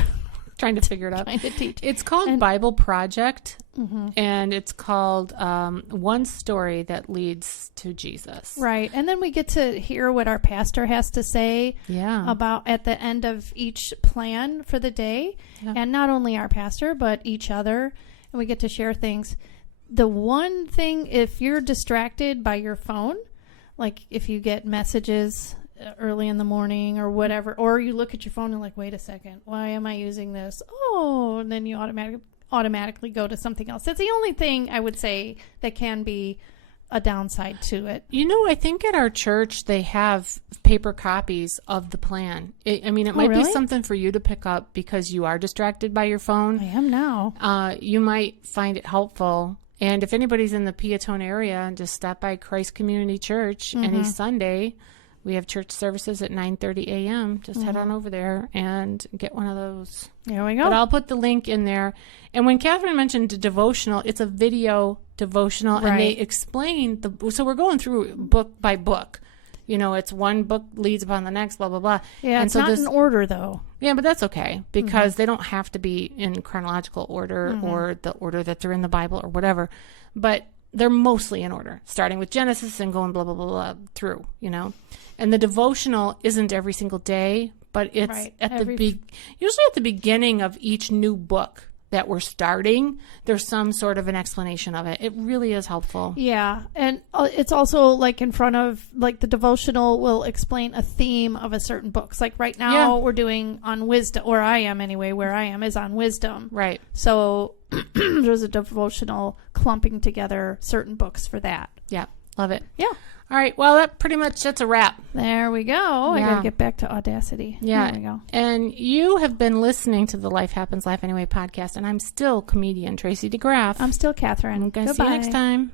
trying to figure it out. Trying to teach. It's called Bible Project, and it's called One Story That Leads to Jesus. Right. And then we get to hear what our pastor has to say about at the end of each plan for the day. Yeah. And not only our pastor, but each other. And we get to share things. The one thing, if you're distracted by your phone, like if you get messages early in the morning or whatever, or you look at your phone and like, wait a second, why am I using this? Oh, and then you automatically go to something else. That's the only thing I would say that can be a downside to it. I think at our church they have paper copies of the plan. It might be something for you to pick up because you are distracted by your phone. I am now. You might find it helpful. And if anybody's in the Peatone area, just stop by Christ Community Church any Sunday. We have church services at 9:30 a.m. Just head on over there and get one of those. There we go. But I'll put the link in there. And when Catherine mentioned the devotional, it's a video devotional. And they explain so we're going through book by book. It's one book leads upon the next, blah, blah, blah. Yeah, and it's not in order, though. Yeah, but that's okay because they don't have to be in chronological order or the order that they're in the Bible or whatever. But they're mostly in order, starting with Genesis and going blah, blah, blah, blah through, And the devotional isn't every single day, but it's usually at the beginning of each new book that we're starting, there's some sort of an explanation of it. It really is helpful. Yeah. And it's also like in front of, like the devotional will explain a theme of a certain book. Like right now we're doing on wisdom, or I am anyway, where I am is on wisdom. Right. So there's a devotional clumping together certain books for that. Yeah. Love it. Yeah. All right. Well, that's a wrap. There we go. I got to get back to Audacity. Yeah. There we go. And you have been listening to the Life Happens, Life Anyway podcast, and I'm still comedian Tracy DeGraff. I'm still Catherine. I'm going to see you next time.